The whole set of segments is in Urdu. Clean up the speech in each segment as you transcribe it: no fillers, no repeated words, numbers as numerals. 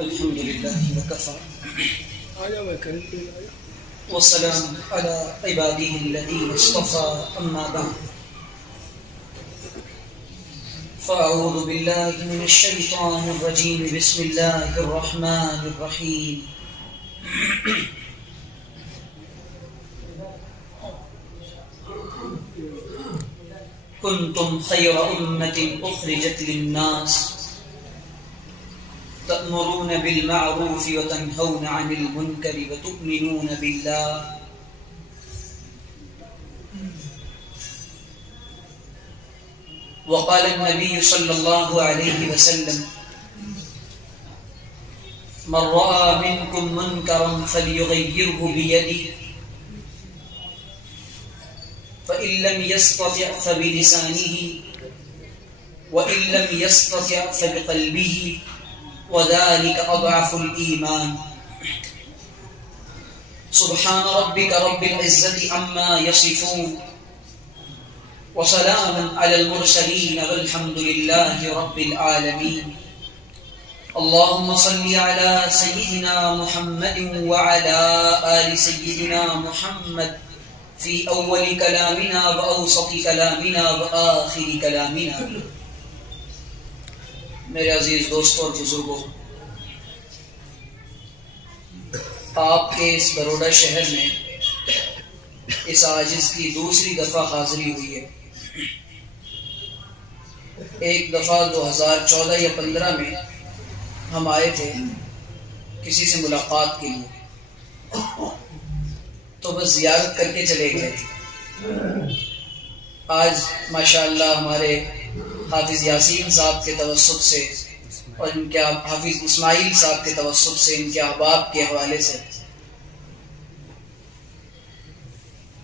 الحمد لله وكفى والسلام على عباده الذين اصطفى أما بعد فأعوذ بالله من الشيطان الرجيم بسم الله الرحمن الرحيم كنتم خير أمة أخرجت للناس تأمرون بالمعروف وتنهون عن المنكر وتؤمنون بالله وقال النبي صلى الله عليه وسلم من رأى منكم منكرا فليغيره بيده فإن لم يستطع فبلسانه وإن لم يستطع فبقلبه وذلك أضعف الإيمان سبحان ربك رب العزة عما يصفون وسلام على المرسلين والحمد لله رب العالمين اللهم صل على سيدنا محمد وعلى آل سيدنا محمد في أول كلامنا وأوسط كلامنا وآخر كلامنا. میرے عزیز دوستوں اور بزرگوں، آپ کے اس بروڈا شہر میں اس عاجز کی دوسری دفعہ حاضری ہوئی ہے. ایک دفعہ 2014 یا 15 میں ہم آئے تھے کسی سے ملاقات کے لیے، تو بس زیارت کر کے چلے گئے تھے. آج ماشاءاللہ ہمارے حافظ یاسین صاحب کے توسط سے اور ان کے حافظ اسماعیل صاحب کے توسط سے، ان کے احباب کے حوالے سے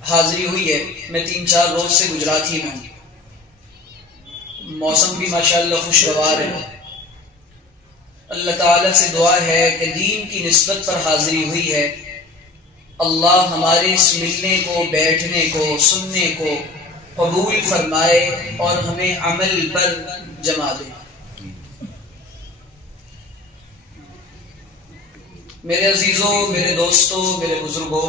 حاضری ہوئی ہے. میں 3-4 روز سے گجراتی میں ہوں. موسم بھی ماشاءاللہ خوشگوار ہے. اللہ تعالیٰ سے دعا ہے کہ دین کی نسبت پر حاضری ہوئی ہے. اللہ ہمارے اس ملنے کو، بیٹھنے کو، سننے کو قبول فرمائے اور ہمیں عمل پر جما دے. میرے عزیزوں، میرے دوستوں، میرے بزرگوں،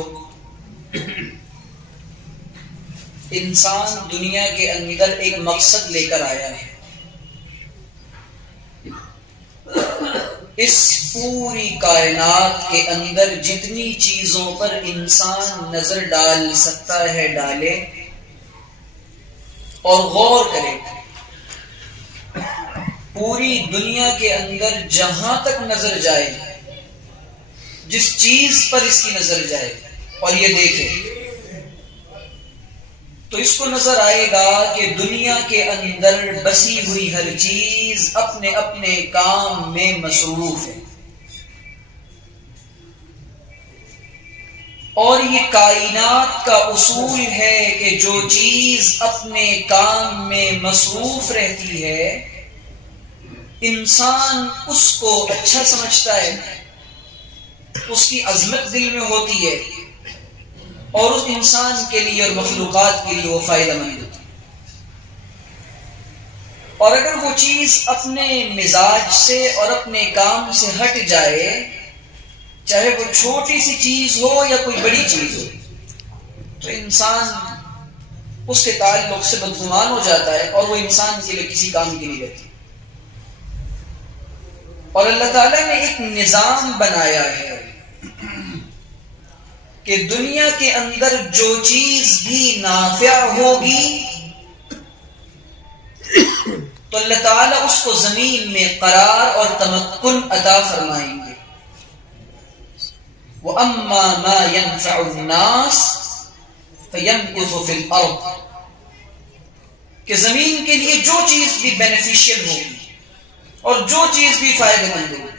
انسان دنیا کے اندر ایک مقصد لے کر آیا ہے. اس پوری کائنات کے اندر جتنی چیزوں پر انسان نظر ڈال سکتا ہے ڈالے اور غور کرے. پوری دنیا کے اندر جہاں تک نظر جائے، جس چیز پر اس کی نظر جائے اور یہ دیکھے، تو اس کو نظر آئے گا کہ دنیا کے اندر بسی ہوئی ہر چیز اپنے اپنے کام میں مصروف ہے. اور یہ کائنات کا اصول ہے کہ جو چیز اپنے کام میں مصروف رہتی ہے انسان اس کو اچھا سمجھتا ہے، اس کی عظمت دل میں ہوتی ہے اور اس انسان کے لیے اور مخلوقات کے لیے وہ فائدہ مند ہوتی ہے. اور اگر وہ چیز اپنے مزاج سے اور اپنے کام سے ہٹ جائے، چاہے وہ چھوٹی سی چیز ہو یا کوئی بڑی چیز ہو، تو انسان اس کے تعلق سے بدگمان ہو جاتا ہے اور وہ انسان کے لیے کسی کام کی نہیں رہتی. اور اللہ تعالیٰ نے ایک نظام بنایا ہے کہ دنیا کے اندر جو چیز بھی نافع ہوگی تو اللہ تعالیٰ اس کو زمین میں قرار اور تمکن عطا فرمائیں گے. وَأَمَّا مَا يَنْفَعُ النَّاسِ فَيَمْكُثُ فِي الْأَرْضِ، کہ زمین کے لیے جو چیز بھی بینیفیشل ہوگی اور جو چیز بھی فائدہ مند ہوگی،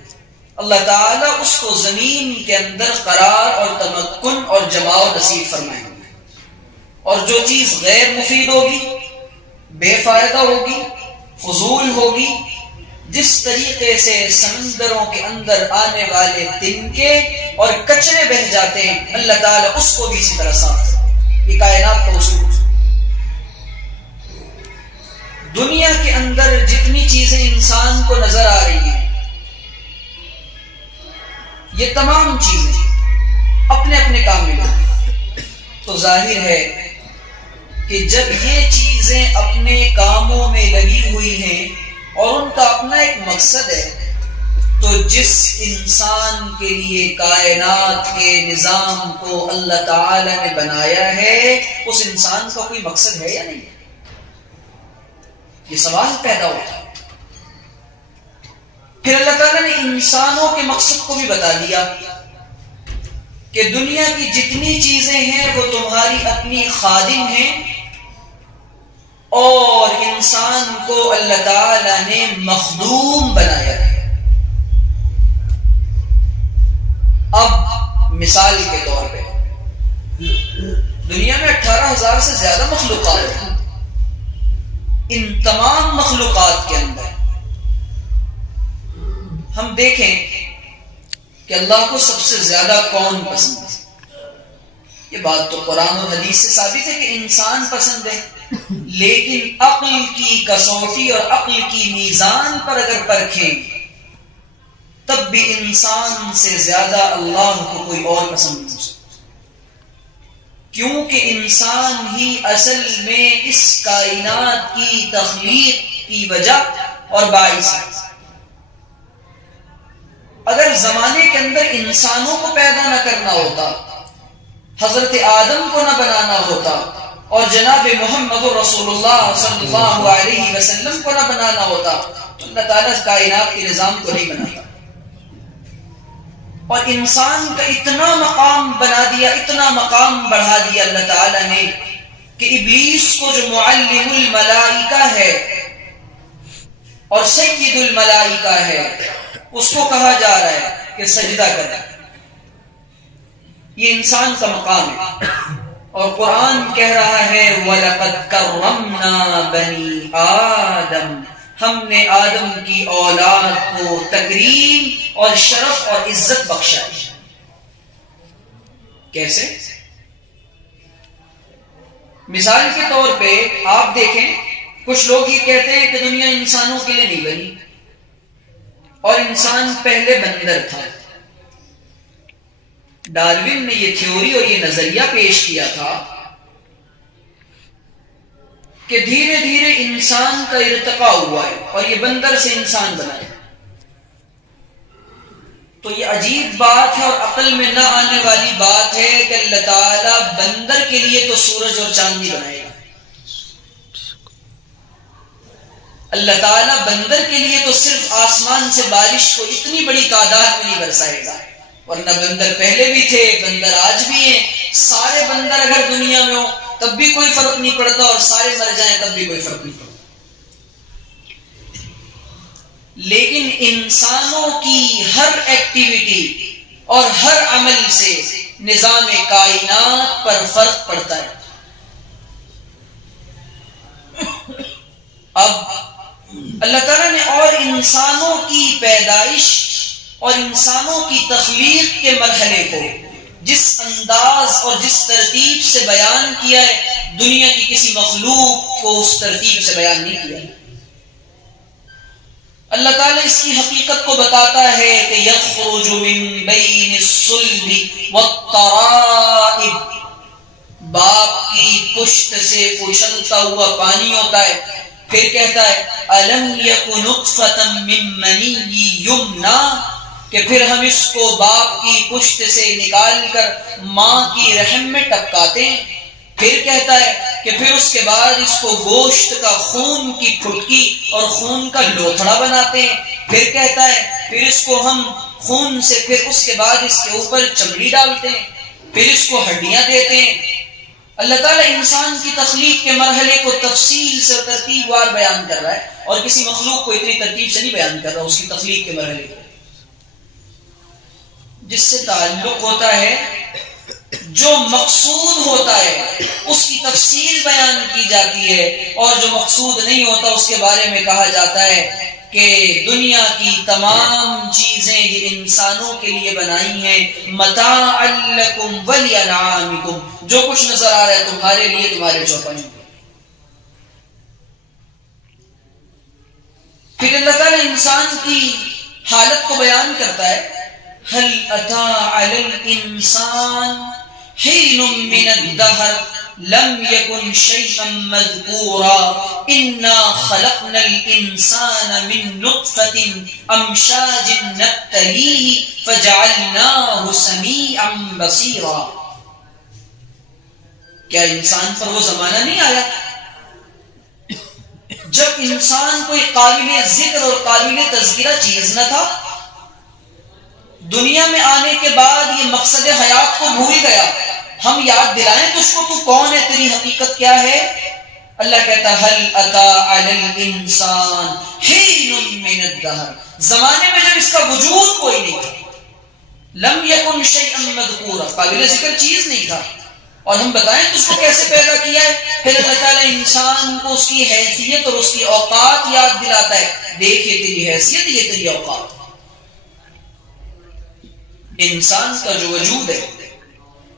اللہ تعالیٰ اس کو زمین کے اندر قرار اور تمکن اور جماؤ نصیب فرمائیں گے. اور جو چیز غیر مفید ہوگی، بے فائدہ ہوگی، فضول ہوگی، جس طریقے سے سمندروں کے اندر آنے والے تنکے اور کچرے بہ جاتے ہیں، اللہ تعالیٰ اس کو بھی اسی طرح صاف کرتے ہیں. یہ کائنات کا اصول. دنیا کے اندر جتنی چیزیں انسان کو نظر آ رہی ہیں یہ تمام چیزیں اپنے اپنے کام میں لگی، تو ظاہر ہے کہ جب یہ چیزیں اپنے کاموں میں لگی ہوئی ہیں اور ان کا اپنا ایک مقصد ہے، تو جس انسان کے لیے کائنات کے نظام کو اللہ تعالی نے بنایا ہے، اس انسان کا کوئی مقصد ہے یا نہیں؟ یہ سوال پیدا ہوتا ہے۔ پھر اللہ تعالیٰ نے انسانوں کے مقصد کو بھی بتا دیا کہ دنیا کی جتنی چیزیں ہیں وہ تمہاری اپنی خادم ہیں، اور انسان کو اللہ تعالیٰ نے مخدوم بنایا ہے۔ اب مثال کے طور پہ دنیا میں 18,000 سے زیادہ مخلوقات ہیں۔ ان تمام مخلوقات کے اندر ہم دیکھیں کہ اللہ کو سب سے زیادہ کون پسند ہے؟ یہ بات تو قرآن اور حدیث سے ثابت ہے کہ انسان پسند ہے، لیکن عقل کی کسوٹی اور عقل کی میزان پر اگر پرکھیں تب بھی انسان سے زیادہ اللہ کو کوئی اور پسند نہیں ہو سکتا، کیونکہ انسان ہی اصل میں اس کائنات کی تخلیق کی وجہ اور باعث ہے۔ اگر زمانے کے اندر انسانوں کو پیدا نہ کرنا ہوتا، حضرت آدم کو نہ بنانا ہوتا، اور جناب محمد رسول اللہ صلی اللہ علیہ وسلم کو نہ بنانا ہوتا، تو اللہ تعالیٰ کائنات کے نظام کو نہیں بناتا۔ اور انسان کا اتنا مقام بنا دیا، اتنا مقام بڑھا دیا اللہ تعالیٰ نے کہ ابلیس کو جو معلم الملائکہ ہے اور سید الملائکہ ہے، اس کو کہا جا رہا ہے کہ سجدہ کرنا۔ یہ انسان کا مقام ہے، اور قرآن کہہ رہا ہے وَلَقَدْ كَرَّمْنَا بَنِي آدم، ہم نے آدم کی اولاد کو تکریم اور شرف اور عزت بخشا۔ کیسے؟ مثال کے طور پہ آپ دیکھیں، کچھ لوگ یہ کہتے ہیں کہ دنیا انسانوں کے لیے نہیں بنی، اور انسان پہلے بندر تھا۔ ڈارون نے یہ تھیوری اور یہ نظریہ پیش کیا تھا کہ دھیرے دھیرے انسان کا ارتقاء ہوا ہے اور یہ بندر سے انسان بنا ہے۔ تو یہ عجیب بات ہے اور عقل میں نہ آنے والی بات ہے کہ اللہ تعالیٰ بندر کے لیے تو سورج اور چاند نہیں بنائے گا، اللہ تعالیٰ بندر کے لیے تو صرف آسمان سے بارش کو اتنی بڑی تعداد میں نہیں برسائے گا، ورنہ بندر پہلے بھی تھے، بندر آج بھی ہیں۔ سارے بندر اگر دنیا میں ہوں تب بھی کوئی فرق نہیں پڑتا، اور سارے مر جائیں تب بھی کوئی فرق نہیں پڑتا۔ لیکن انسانوں کی ہر ایکٹیویٹی اور ہر عمل سے نظام کائنات پر فرق پڑتا ہے۔ اب اللہ تعالیٰ نے اور انسانوں کی پیدائش اور انسانوں کی تخلیق کے مرحلے کو جس انداز اور جس ترتیب سے بیان کیا ہے، دنیا کی کسی مخلوق کو اس ترتیب سے بیان نہیں کیا۔ اللہ تعالیٰ اس کی حقیقت کو بتاتا ہے کہ یخرج من بین الصلب والترائب، باپ کی پشت سے اچھلتا ہوا پانی ہوتا ہے، پھر کہتا ہے الم یک نطفۃ من منی یمنا، کہ پھر ہم اس کو باپ کی پشت سے نکال کر ماں کی رحم میں ٹپکاتے ہیں، پھر کہتا ہے کہ پھر اس کے بعد اس کو گوشت کا خون کی پھٹکی اور خون کا لوتھڑا بناتے ہیں، پھر کہتا ہے پھر اس کو ہم خون سے پھر اس کے بعد اس کے اوپر چمڑی ڈالتے ہیں، پھر اس کو ہڈیاں دیتے ہیں۔ اللہ تعالیٰ انسان کی تخلیق کے مرحلے کو تفصیل سے ترتیب وار بیان کر رہا ہے، اور کسی مخلوق کو اتنی ترتیب سے نہیں بیان کر رہا اس کی تخلیق کے مرحلے کو۔ جس سے تعلق ہوتا ہے، جو مقصود ہوتا ہے اس کی تفصیل بیان کی جاتی ہے، اور جو مقصود نہیں ہوتا اس کے بارے میں کہا جاتا ہے کہ دنیا کی تمام چیزیں یہ انسانوں کے لیے بنائی ہیں، متاعا لکم ولانعامکم، جو کچھ نظر آ رہا ہے تمہارے لیے، تمہارے چوپائیوں کے۔ پھر اللہ تعالیٰ انسان کی حالت کو بیان کرتا ہے هل أتى على الإنسان حين من الدهر لم يكن شيئا مذكورا إنا خلقنا الإنسان من نطفة أمشاج نبتليه فجعلناه سميعا بصيرا. کیا انسان پر وہ زمانہ نہیں آیا جب انسان کوئی قابل ذکر اور قابل تذکرہ چیز نہ تھا؟ دنیا میں آنے کے بعد یہ مقصد حیات کو بھول گیا. ہم یاد دلائیں تو اس کو تو کون ہے، تیری حقیقت کیا ہے؟ اللہ کہتا هل اتا علی الانسان حین من الدہر، زمانے میں جب اس کا وجود کوئی نہیں تھا. لم یکن شیئا مذکورا، قابل ذکر چیز نہیں تھا. اور ہم بتائیں تو اس کو کیسے پیدا کیا ہے؟ پھر اللہ تعالیٰ انسان کو اس کی حیثیت اور اس کی اوقات یاد دلاتا ہے. دیکھ یہ تیری حیثیت، یہ تیری اوقات. انسان کا جو وجود ہے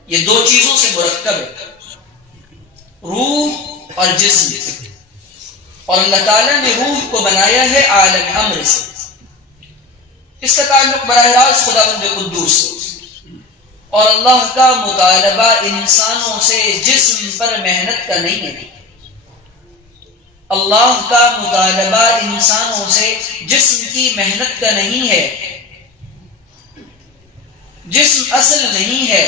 یہ دو چیزوں سے مرکب ہے، روح اور جسم. اور اللہ تعالیٰ نے روح کو بنایا ہے عالم امر سے. اس کا تعلق براہ راست خداوند قدوس سے. اور اللہ کا مطالبہ انسانوں سے جسم پر محنت کا نہیں ہے. اللہ کا مطالبہ انسانوں سے جسم کی محنت کا نہیں ہے. جسم اصل نہیں ہے.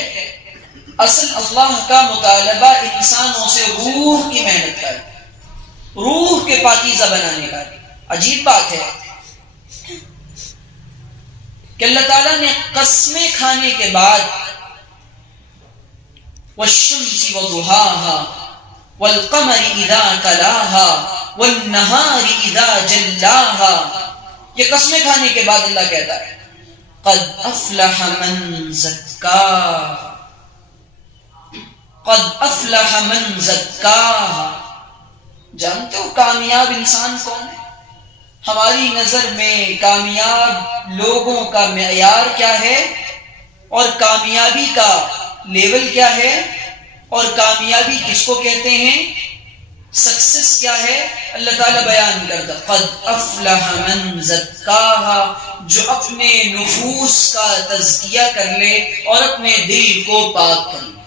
اصل اللہ کا مطالبہ انسانوں سے روح کی محنت کا ہے، روح کے پاکیزہ بنانے کا ہے. عجیب بات ہے کہ اللہ تعالیٰ نے قسمیں کھانے کے بعد والشمس وضحاها والقمر اذا تلاها والنهار اذا جلاها، یہ قسمیں کھانے کے بعد اللہ کہتا ہے قد افلح من زکاها، قد افلح من زکاها. جانتے ہو کامیاب انسان کون ہے؟ ہماری نظر میں کامیاب لوگوں کا معیار کیا ہے، اور کامیابی کا لیول کیا ہے، اور کامیابی کس کو کہتے ہیں، سکسس کیا ہے؟ اللہ تعالیٰ بیان کرتا قد افلح من زکاها، جو اپنے نفوس کا تزکیہ کر لے اور اپنے دل کو پاک کر لے.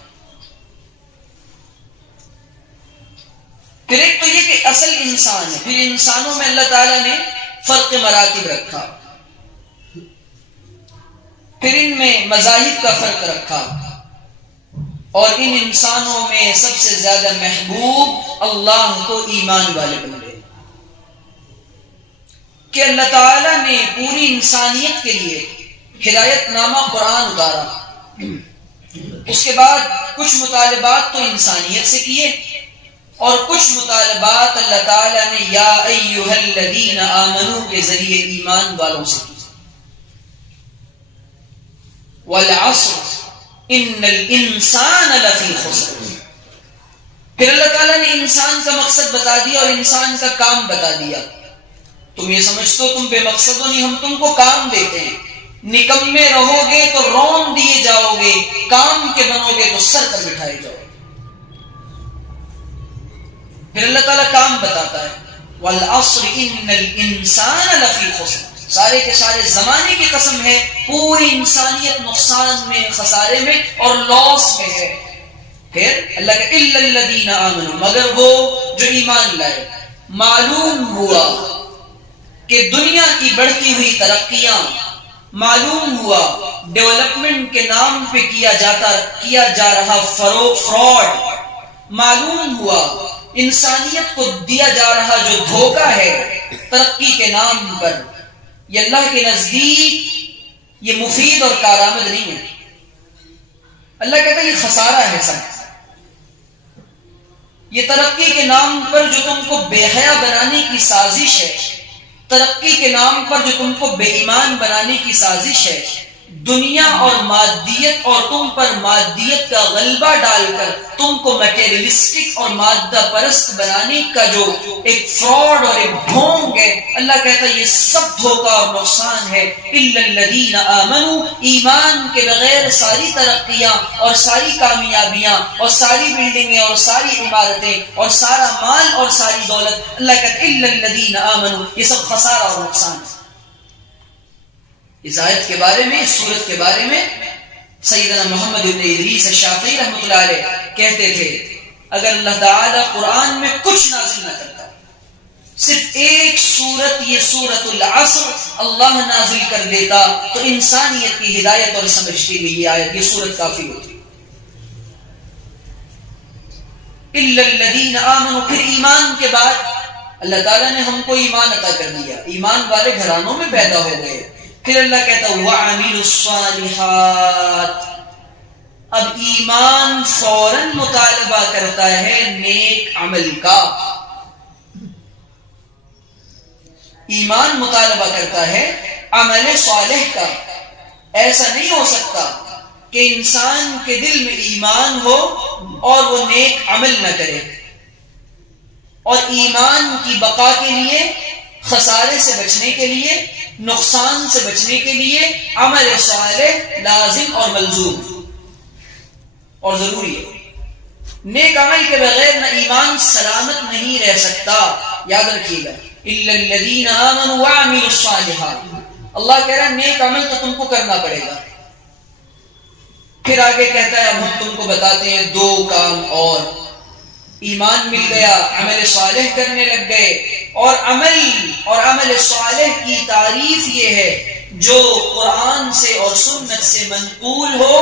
پھر ایک تو یہ کہ اصل انسان ہے. پھر انسانوں میں اللہ تعالیٰ نے فرق مراتب رکھا، پھر ان میں مذاہب کا فرق رکھا. اور ان انسانوں میں سب سے زیادہ محبوب اللہ کو ایمان والے بندے، کہ اللہ تعالیٰ نے پوری انسانیت کے لیے ہدایت نامہ قرآن اتارا. اس کے بعد کچھ مطالبات تو انسانیت سے کیے اور کچھ مطالبات اللہ تعالیٰ نے یا ایھا الذین آمنو کے ذریعے ایمان والوں سے کی. والعصر ان الانسان لفی خسر. پھر اللہ تعالیٰ نے انسان کا مقصد بتا دیا اور انسان کا کام بتا دیا. تم یہ سمجھتے ہو تم بے مقصد ہو؟ نہیں، ہم تم کو کام دیتے ہیں. نکمے رہو گے تو رون دیے جاؤ گے، کام کے بنو گے تو سر پر بٹھائے جاؤ گے. پھر اللہ تعالیٰ کام بتاتا ہے والعصر ان الانسان لفی خسر. سارے کے سارے زمانے کی قسم ہے، پوری انسانیت نقصان میں، خسارے میں اور لاس میں ہے. پھر اللہ کا الا الذین آمنوا، مگر وہ جو ایمان لائے. معلوم ہوا کہ دنیا کی بڑھتی ہوئی ترقیاں، معلوم ہوا ڈیولپمنٹ کے نام پہ کیا جا رہا فراڈ، معلوم ہوا انسانیت کو دیا جا رہا جو دھوکہ ہے ترقی کے نام پر، یہ اللہ کے نزدیک یہ مفید اور کارآمد نہیں ہے. اللہ کہتا ہے یہ خسارہ ہے سب. یہ ترقی کے نام پر جو تم کو بے حیا بنانے کی سازش ہے، ترقی کے نام پر جو تم کو بے ایمان بنانے کی سازش ہے، دنیا اور مادیت اور تم پر مادیت کا غلبہ ڈال کر تم کو میٹیریلسٹک اور مادہ پرست بنانے کا جو ایک فراڈ اور ایک ڈھونگ ہے، اللہ کہتا ہے یہ سب دھوکہ اور نقصان ہے. الا الذین آمنوا، ایمان کے بغیر ساری ترقیاں اور ساری کامیابیاں اور ساری بلڈنگیں اور ساری عمارتیں اور سارا مال اور ساری دولت، اللہ کہتا ہے الا الذین آمنوا، یہ سب خسارہ اور نقصان ہے. اس آیت کے بارے میں، اس سورت کے بارے میں سیدنا محمد بن ادریس الشافعی رحمۃ اللہ علیہ کہتے تھے اگر اللہ تعالیٰ قرآن میں کچھ نازل نہ کرتا، صرف ایک سورت، یہ سورت العصر اللہ نازل کر دیتا تو انسانیت کی ہدایت اور سمجھ کے لیے یہ آیت، یہ سورت کافی ہوتی۔ الا الذین آمنوا، پھر ایمان کے بعد اللہ تعالیٰ نے ہم کو ایمان عطا کر دیا، ایمان والے گھرانوں میں پیدا ہو گئے، پھر اللہ کہتا وَعَمِلُوا الصَّالِحَاتِ، اب ایمان فوراً مطالبہ کرتا ہے نیک عمل کا، ایمان مطالبہ کرتا ہے عمل صالح کا۔ ایسا نہیں ہو سکتا کہ انسان کے دل میں ایمان ہو اور وہ نیک عمل نہ کرے، اور ایمان کی بقا کے لیے، خسارے سے بچنے کے لیے، نقصان سے بچنے کے لیے عمل صالح لازم اور ملزوم اور ضروری ہے۔ نیک عمل کے بغیر نہ ایمان سلامت نہیں رہ سکتا، یاد رکھیے گا۔ الا الذین آمنوا وعملوا الصالحات، اللہ کہہ رہا ہے نیک عمل تو تم کو کرنا پڑے گا۔ پھر آگے کہتا ہے اب ہم تم کو بتاتے ہیں دو کام اور، ایمان مل گیا، عمل صالح کرنے لگ گئے، اور عمل صالح کی تعریف یہ ہے جو قرآن سے اور سنت سے منقول ہو،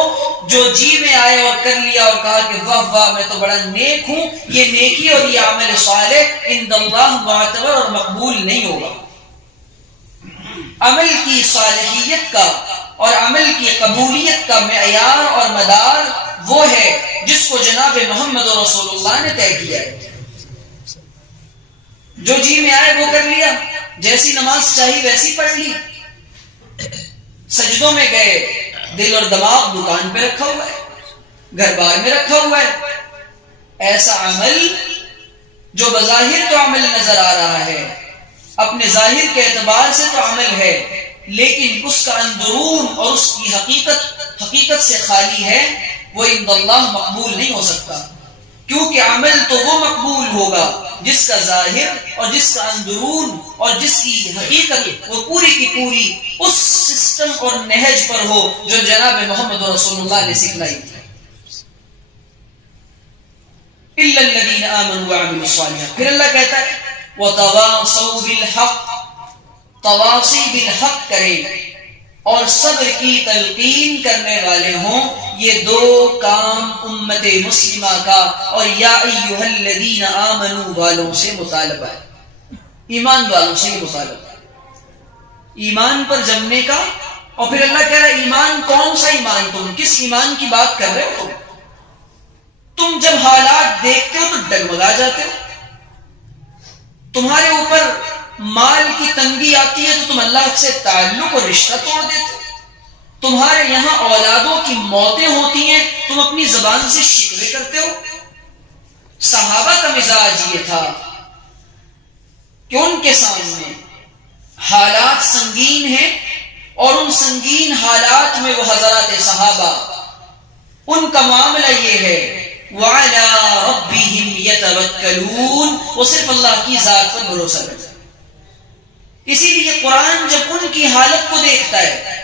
جو جی میں آئے اور کر لیا اور کہا کہ واہ واہ میں تو بڑا نیک ہوں، یہ نیکی اور یہ عمل صالح عند اللہ معتبر اور مقبول نہیں ہوگا۔ عمل کی صالحیت کا اور عمل کی قبولیت کا معیار اور مدار وہ ہے جس کو جناب محمد رسول اللہ نے طے کیا ہے۔ جو جی میں آئے وہ کر لیا، جیسی نماز چاہی ویسی پڑھ لی، سجدوں میں گئے، دل اور دماغ دکان پہ رکھا ہوا ہے، گھر بار میں رکھا ہوا ہے، ایسا عمل جو بظاہر تو عمل نظر آ رہا ہے، اپنے ظاہر کے اعتبار سے تو عمل ہے، لیکن اس کا اندرون اور اس کی حقیقت سے خالی ہے، وہ عند اللہ مقبول نہیں ہو سکتا، کیونکہ عمل تو وہ مقبول ہوگا جس کا ظاہر اور جس کا اندرون اور جس کی حقیقت وہ پوری کی پوری اس سسٹم اور نہج پر ہو جو جناب محمد رسول اللہ نے سکھلائی تھی۔ الا الذین آمنوا وعملوا الصالحات، پھر اللہ کہتا ہے وتواصوا بالحق، تواصی بالحق کریں اور صبر کی تلقین کرنے والے ہوں، یہ دو کام امت مسلمہ کا اور یا ایھا الذین آمنوا والوں سے مطالبہ ہے، ایمان والوں سے ہی مطالبہ ہے، ایمان پر جمنے کا۔ اور پھر اللہ کہہ رہا ہے ایمان کون سا ایمان، تم کس ایمان کی بات کر رہے ہو؟ تم جب حالات دیکھتے ہو تو ڈگمگا جاتے ہو، تمہارے اوپر مال کی تنگی آتی ہے تو تم اللہ سے تعلق اور رشتہ توڑ دیتے ہو، تمہارے یہاں اولادوں کی موتیں ہوتی ہیں تم اپنی زبان سے شکوے کرتے ہو۔ صحابہ کا مزاج یہ تھا کہ ان کے سامنے حالات سنگین ہیں، اور ان سنگین حالات میں وہ حضرات صحابہ، ان کا معاملہ یہ ہے وَعَلَىٰ رَبِّهِمْ يَتَوَكَّلُونَ، وہ صرف اللہ کی ذات پر بھروسہ کرتے ہیں۔ اسی لیے قرآن جب ان کی حالت کو دیکھتا ہے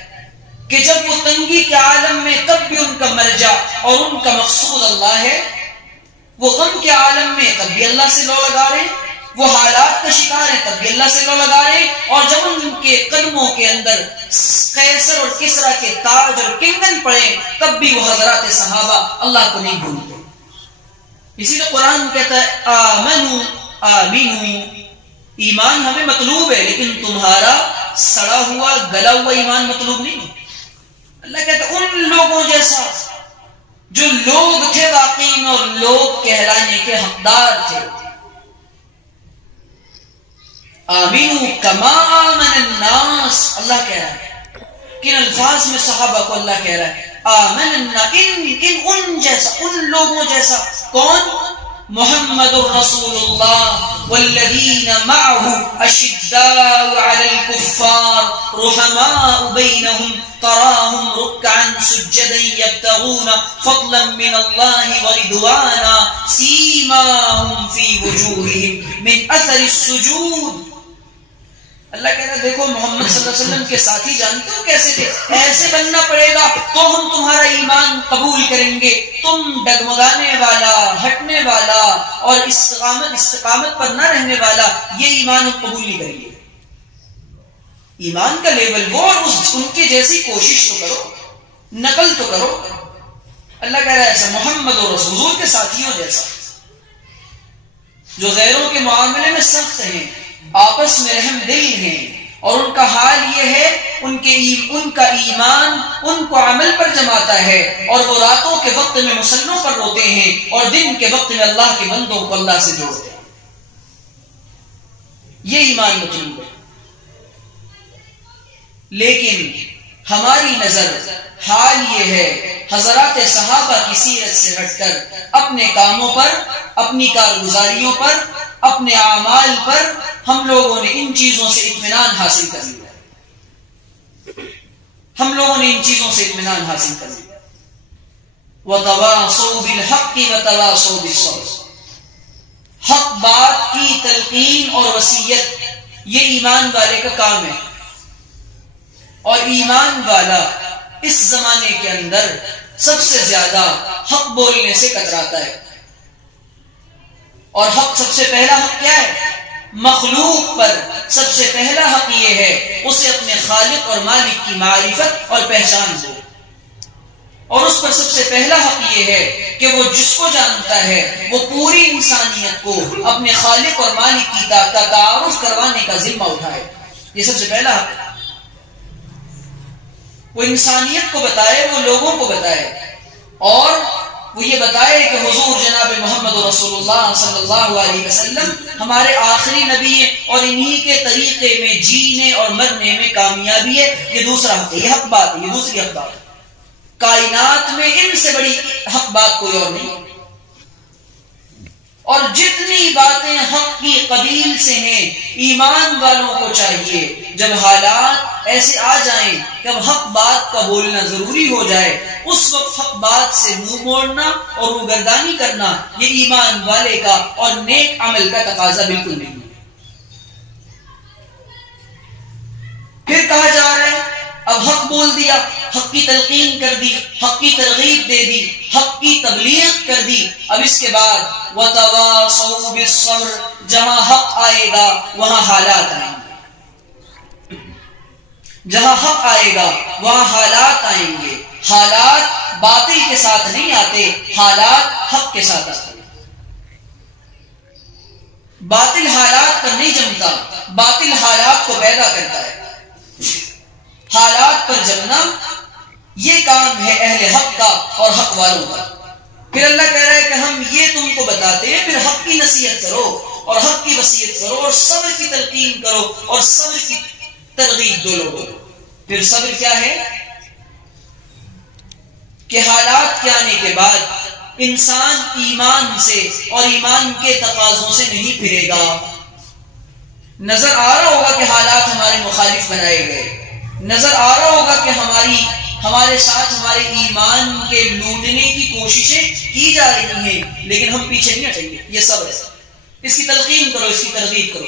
کہ جب وہ تنگی کے عالم میں تب بھی ان کا مرجع اور ان کا مقصود اللہ ہے، وہ غم کے عالم میں تب بھی اللہ سے لو لگا رہے ہیں، وہ حالات کا شکار ہیں تب بھی اللہ سے لو لگا رہے ہیں، اور جب ان کے قدموں کے اندر قیصر اور کسریٰ کے تاج اور کنگن پڑے تب بھی وہ حضرات صحابہ اللہ کو نہیں بھولتے۔ اسی لیے قرآن کہتا ہے آمنو آمینو، ایمان ہمیں مطلوب ہے لیکن تمہارا سڑا ہوا گلا ہوا ایمان مطلوب نہیں ہے۔ اللہ کہتا ہے ان لوگوں جیسا جو لوگ تھے واقعی میں اور لوگ کہلانے کے حقدار تھے۔ آمینو کما آمن الناس، اللہ کہہ رہا ہے کن الفاظ میں صحابہ کو اللہ کہہ رہا ہے آمن ان جیسا، ان لوگوں جیسا۔ کون؟ محمد الرسول اللہ والذین معه اشداء علی الکفار رحماء بینہم تراہم رکعا سجدا یبتغون فضلا من اللہ ورضوانا سیماہم فی وجوہہم من اثر السجود۔ اللہ کہہ رہا ہے دیکھو محمد صلی اللہ علیہ وسلم کے ساتھی جانتے ہو کیسے تھے، ایسے بننا پڑے گا تو ہم تمہارا ایمان قبول کریں گے. تم ڈگمگانے والا، ہٹنے والا اور استقامت پر نہ رہنے والا، یہ ایمان ہم قبول نہیں کریں گے. ایمان کا لیول وہ، اور ان کے جیسی کوشش تو کرو، نقل تو کرو. اللہ کہہ رہا ہے ایسا محمد اور حضور کے ساتھیوں جیسا، جو غیروں کے معاملے میں سخت ہیں، آپس میں رحم دل ہیں، اور ان کا حال یہ ہے ان کا ایمان ان کو عمل پر جماتا ہے، اور وہ راتوں کے وقت میں مسلموں پر روتے ہیں اور دن کے وقت میں اللہ کے بندوں کو اللہ سے جوڑتے ہیں. یہ ایمان مطلوب ہے. لیکن ہماری نظر حال یہ ہے، حضرات صحابہ کی سیرت سے ہٹ کر اپنے کاموں پر، اپنی کارگزاریوں پر، اپنے اعمال پر ہم لوگوں نے ان چیزوں سے اطمینان حاصل کر لیا. ہم لوگوں نے ان چیزوں سے اطمینان حاصل کر لیا. وَتَوَاصَوْا بِالْحَقِّ وَتَوَاصَوْا بِالصَّبْرِ. حق بات کی تلقین اور وصیت یہ ایمان والے کا کام ہے. اور ایمان والا اس زمانے کے اندر سب سے زیادہ حق بولنے سے کتراتا ہے. اور حق، سب سے پہلا حق کیا ہے؟ مخلوق پر سب سے پہلا حق یہ ہے اسے اپنے خالق اور مالک کی معرفت اور پہچان ہو. اور اس پر سب سے پہلا حق یہ ہے کہ وہ جس کو جانتا ہے وہ پوری انسانیت کو اپنے خالق اور مالک کی تعارف کروانے کا ذمہ اٹھائے. یہ سب سے پہلا حق ہے. وہ انسانیت کو بتائے، وہ لوگوں کو بتائے، اور وہ یہ بتائے کہ حضور جناب محمد رسول اللہ صلی اللہ علیہ وسلم ہمارے آخری نبی ہیں، اور انہی کے طریقے میں جینے اور مرنے میں کامیابی ہے. یہ دوسرا حق ہے، یہ حق بات ہے، یہ دوسری حق بات ہے. کائنات میں ان سے بڑی حق بات کوئی اور نہیں. اور جتنی باتیں حق کی قبیل سے ہیں، ایمان والوں کو چاہیے جب حالات ایسے آ جائیں کہ اب حق بات کا بولنا ضروری ہو جائے، اس وقت حق بات سے منہ موڑنا اور روگردانی کرنا یہ ایمان والے کا اور نیک عمل کا تقاضا بالکل نہیں. پھر کہا جا رہا ہے اب حق بول دیا، حق کی تلقین کر دی، حق کی ترغیب دے دی، حق کی تبلیغ کر دی. اب اس کے بعد وَتَوَاصَوْا بِالصَّبْرِ، جہاں حق آئے گا وہاں حالات آئیں گے. جہاں حق آئے گا وہاں حالات آئیں گے. حالات باطل کے ساتھ نہیں آتے، حالات حق کے ساتھ آتے. باطل حالات پر نہیں جمتا، باطل حالات کو پیدا کرتا ہے. حالات پر جمنا یہ کام ہے اہل حق کا اور حق والوں کا. پھر اللہ کہہ رہا ہے کہ ہم یہ تم کو بتاتے ہیں، پھر حق کی نصیحت کرو اور حق کی وصیت کرو اور صبر کی تلقین کرو اور صبر کی ترغیب دو لوگوں کو. پھر صبر کیا ہے کہ حالات کے آنے کے بعد انسان ایمان سے اور ایمان کے تقاضوں سے نہیں پھرے گا. نظر آ رہا ہوگا کہ حالات ہمارے مخالف بنائے گئے، نظر آ رہا ہوگا کہ ہمارے ساتھ ہمارے ایمان کے لوٹنے کی کوششیں کی جا رہی ہیں، لیکن ہم پیچھے نہیں ہٹیں گے. یہ صبر ہے. اس کی تلقین کرو، اس کی ترغیب کرو.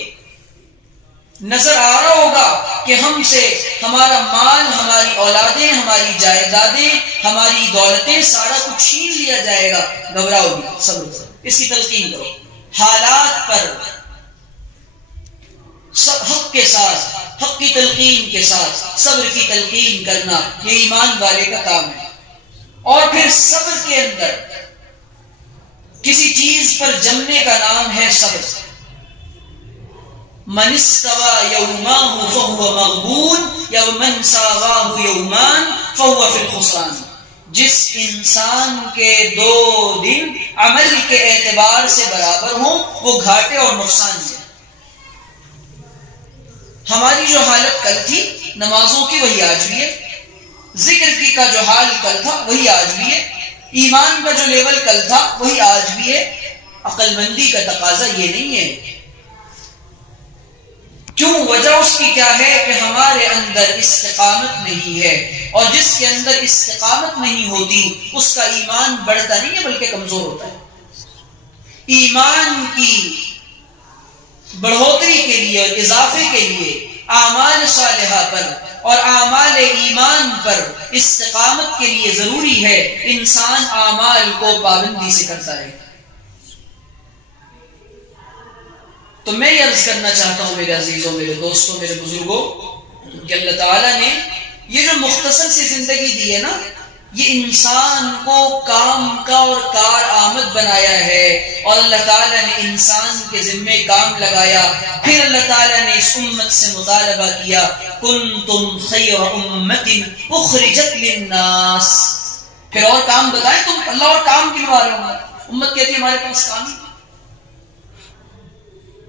نظر آ رہا ہوگا کہ ہم سے ہمارا مال، ہماری اولادیں، ہماری جائیدادیں، ہماری دولتیں سارا کچھ چھین لیا جائے گا. گھبراؤ نہیں، صبر کرو، اس کی تلقین کرو. حالات پر حق کے ساتھ، حق کی تلقین کے ساتھ صبر کی تلقین کرنا یہ ایمان والے کا کام ہے. اور پھر صبر کے اندر کسی چیز پر جمنے کا نام ہے صبر. من استوى يوماه فهو مغبون یا من ساواه يومان فهو في الخسران. جس انسان کے 2 دن عمل کے اعتبار سے برابر ہوں وہ گھاٹے اور نقصان ہے. ہماری جو حالت کل تھی نمازوں کی وہی آج بھی ہے، ذکر کی کا جو حال کل تھا وہی آج بھی ہے، ایمان کا جو لیول کل تھا وہی آج بھی ہے. عقل مندی کا تقاضا یہ نہیں ہے. کیوں؟ وجہ اس کی کیا ہے کہ ہمارے اندر استقامت نہیں ہے، اور جس کے اندر استقامت نہیں ہوتی اس کا ایمان بڑھتا نہیں ہے بلکہ کمزور ہوتا ہے. ایمان کی بڑھوتری کے لیے اور اضافے کے لیے اعمال صالحہ پر اور اعمال ایمان پر استقامت کے لیے ضروری ہے انسان اعمال کو پابندی سے کرتا رہے. تو میں یہ عرض کرنا چاہتا ہوں میرے عزیزوں، میرے دوستوں، میرے بزرگوں، کہ اللہ تعالیٰ نے یہ جو مختصر سی زندگی دی ہے نا، یہ انسان کو کام کا اور کار آمد بنایا ہے، اور اللہ تعالیٰ نے انسان کے ذمے کام لگایا. پھر اللہ تعالیٰ نے اس امت سے مطالبہ کیا، کنتم خیر امت اخرجت للناس. پھر اور کام بتائیں تم، اللہ اور کام گنوا رہے ہوں. امت کہتی ہے ہمارے پاس کام ہی،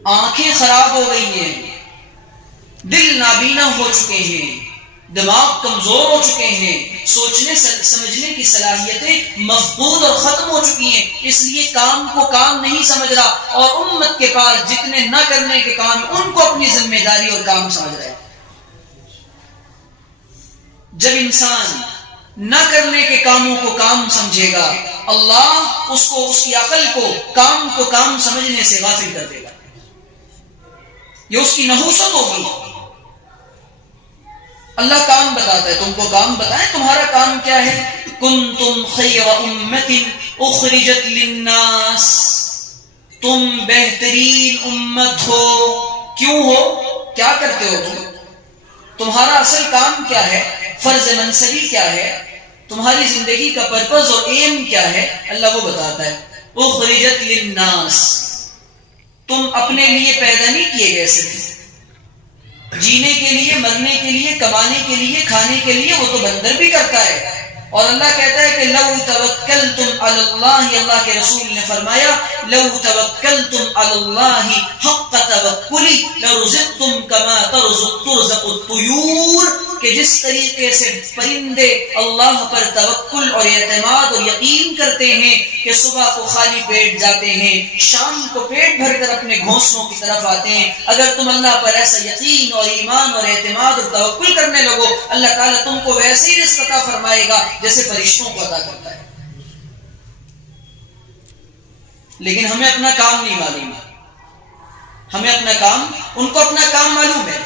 آنکھیں خراب ہو گئی ہیں، دل نابینا ہو چکے ہیں، دماغ کمزور ہو چکے ہیں، سوچنے سمجھنے کی صلاحیتیں مفقود اور ختم ہو چکی ہیں، اس لیے کام کو کام نہیں سمجھ رہا، اور امت کے پاس جتنے نہ کرنے کے کام ان کو اپنی ذمہ داری اور کام سمجھ رہا ہے. جب انسان نہ کرنے کے کاموں کو کام سمجھے گا، اللہ اس کو، اس کی عقل کو کام سمجھنے سے غافل کر دے گا. یہ اس کی نحوست ہوگی. اللہ کام بتاتا ہے، تم کو کام بتائیں تمہارا کام کیا ہے. کنتم خیر امت اخرجت للناس، تم بہترین امت ہو. کیوں ہو؟ کیا کرتے ہو تم؟ تمہارا اصل کام کیا ہے؟ فرض منصبی کیا ہے؟ تمہاری زندگی کا پرپز اور ایم کیا ہے؟ اللہ وہ بتاتا ہے. اخرجت للناس، تم اپنے لیے پیدا نہیں کیے گئے صرف جینے کے لیے، مرنے کے لیے، کمانے کے لیے، کھانے کے لیے. وہ تو بندر بھی کرتا ہے. اور اللہ کہتا ہے کہ لو توکلتم علی اللہ، اللہ کے رسول نے فرمایا لو توکلتم علی اللہ حق توکلی لرزقتم کما ترزق الطیور، کہ جس طریقے سے پرندے اللہ پر توکل اور اعتماد اور یقین کرتے ہیں کہ صبح کو خالی پیٹ جاتے ہیں، شام کو پیٹ بھر کر اپنے گھونسلوں کی طرف آتے ہیں، اگر تم اللہ پر ایسا یقین اور ایمان اور اعتماد اور توکل کرنے لگو، اللہ تعالیٰ تم کو ویسے ہی رزق عطا فرمائے گا جیسے فرشتوں کو عطا کرتا ہے. لیکن ہمیں اپنا کام نہیں معلوم، ہمیں اپنا کام، ان کو اپنا کام معلوم ہے.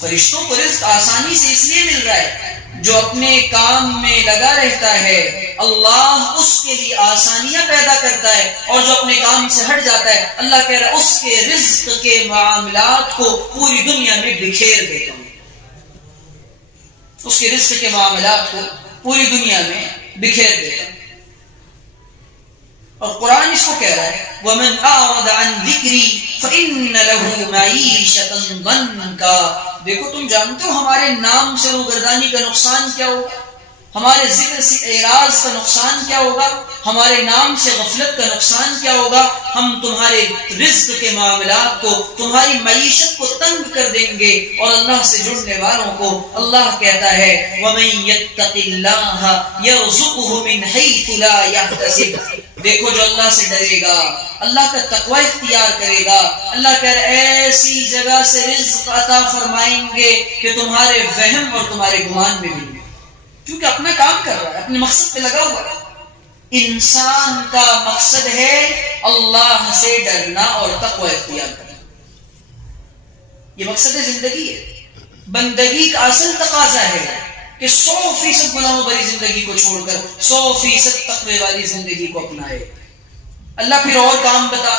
فرشتوں کو رزق آسانی سے اس لیے مل رہا ہے، جو اپنے کام میں لگا رہتا ہے اللہ اس کے لیے آسانیاں پیدا کرتا ہے، اور جو اپنے کام سے ہٹ جاتا ہے اللہ کہہ رہا ہے اس کے رزق کے معاملات کو پوری دنیا میں بکھیر دیتا ہوں. اس کے رزق کے معاملات کو پوری دنیا میں بکھیر دیتا ہوں. اور قرآن اس کو کہہ رہا ہے وَمَنْ أَعْرَضَ عَنْ ذِكْرِي فَإِنَّ لَهُ مَعِيشَةً ضَنْكَ. دیکھو تم جانتے ہو ہمارے نام سے روگردانی کا نقصان کیا ہوگا، ہمارے ذکر سے اعراض کا نقصان کیا ہوگا، ہمارے نام سے غفلت کا نقصان کیا ہوگا. ہم تمہارے رزق کے معاملات کو، تمہاری معیشت کو تنگ کر دیں گے. اور اللہ سے جڑنے والوں کو اللہ کہتا ہے وَمَن يَتَّقِ اللَّهَ يَرْزُقْهُ مِنْ حَيْثُ لَا يَحْتَسِبُ. دیکھو جو اللہ سے ڈرے گا، اللہ کا تقوی اختیار کرے گا، اللہ کہہ رہا ہے ایسی جگہ سے رزق عطا فرمائیں گے کہ تمہارے وہم اور تمہارے گمان میں بھی، کیونکہ اپنا کام کر رہا ہے، اپنے مقصد پہ لگا ہوا ہے. انسان کا مقصد ہے اللہ سے ڈرنا اور تقوی اختیار کرنا. یہ مقصد زندگی ہے. بندگی کا اصل تقاضا ہے کہ 100% گناہوں بھری زندگی کو چھوڑ کر 100% تقوی والی زندگی کو اپنائے. اللہ پھر اور کام بتا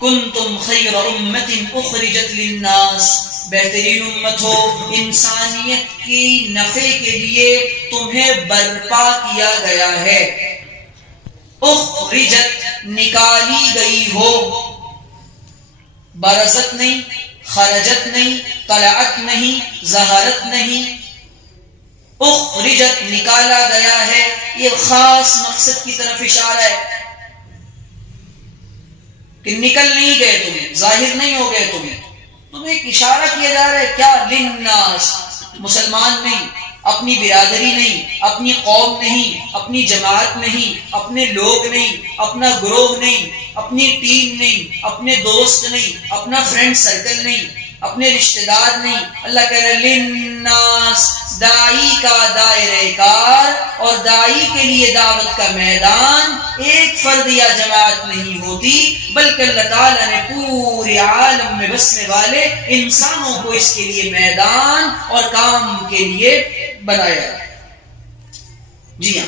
کنتم خیر امت اخرجت للناس، بہترین امت ہو، انسانیت کی نفع کے لیے تمہیں برپا کیا گیا ہے. اخرجت نکالی گئی ہو، برزت نہیں، خرجت نہیں، طلعت نہیں، ظہارت نہیں، اخرجت نکالا گیا ہے. یہ خاص مقصد کی طرف اشارہ ہے کہ نکل نہیں گئے تم، ظاہر نہیں ہو گئے تمہیں ایک اشارہ کیا جا رہا ہے کیا؟ للناس، مسلمان نہیں، اپنی برادری نہیں، اپنی قوم نہیں، اپنی جماعت نہیں، اپنے لوگ نہیں، اپنا گروہ نہیں، اپنی ٹیم نہیں، اپنے دوست نہیں، اپنا فرینڈ سرکل نہیں، اپنے رشتہ دار نہیں. اللہ کہہ رہا ہے للناس، داعی کا دائرہ کار اور داعی کے لیے دعوت کا میدان ایک فرد یا جماعت نہیں ہوتی، بلکہ اللہ تعالیٰ نے پورے عالم میں بسنے والے انسانوں کو اس کے لیے میدان اور کام کے لیے بنایا. جی ہاں،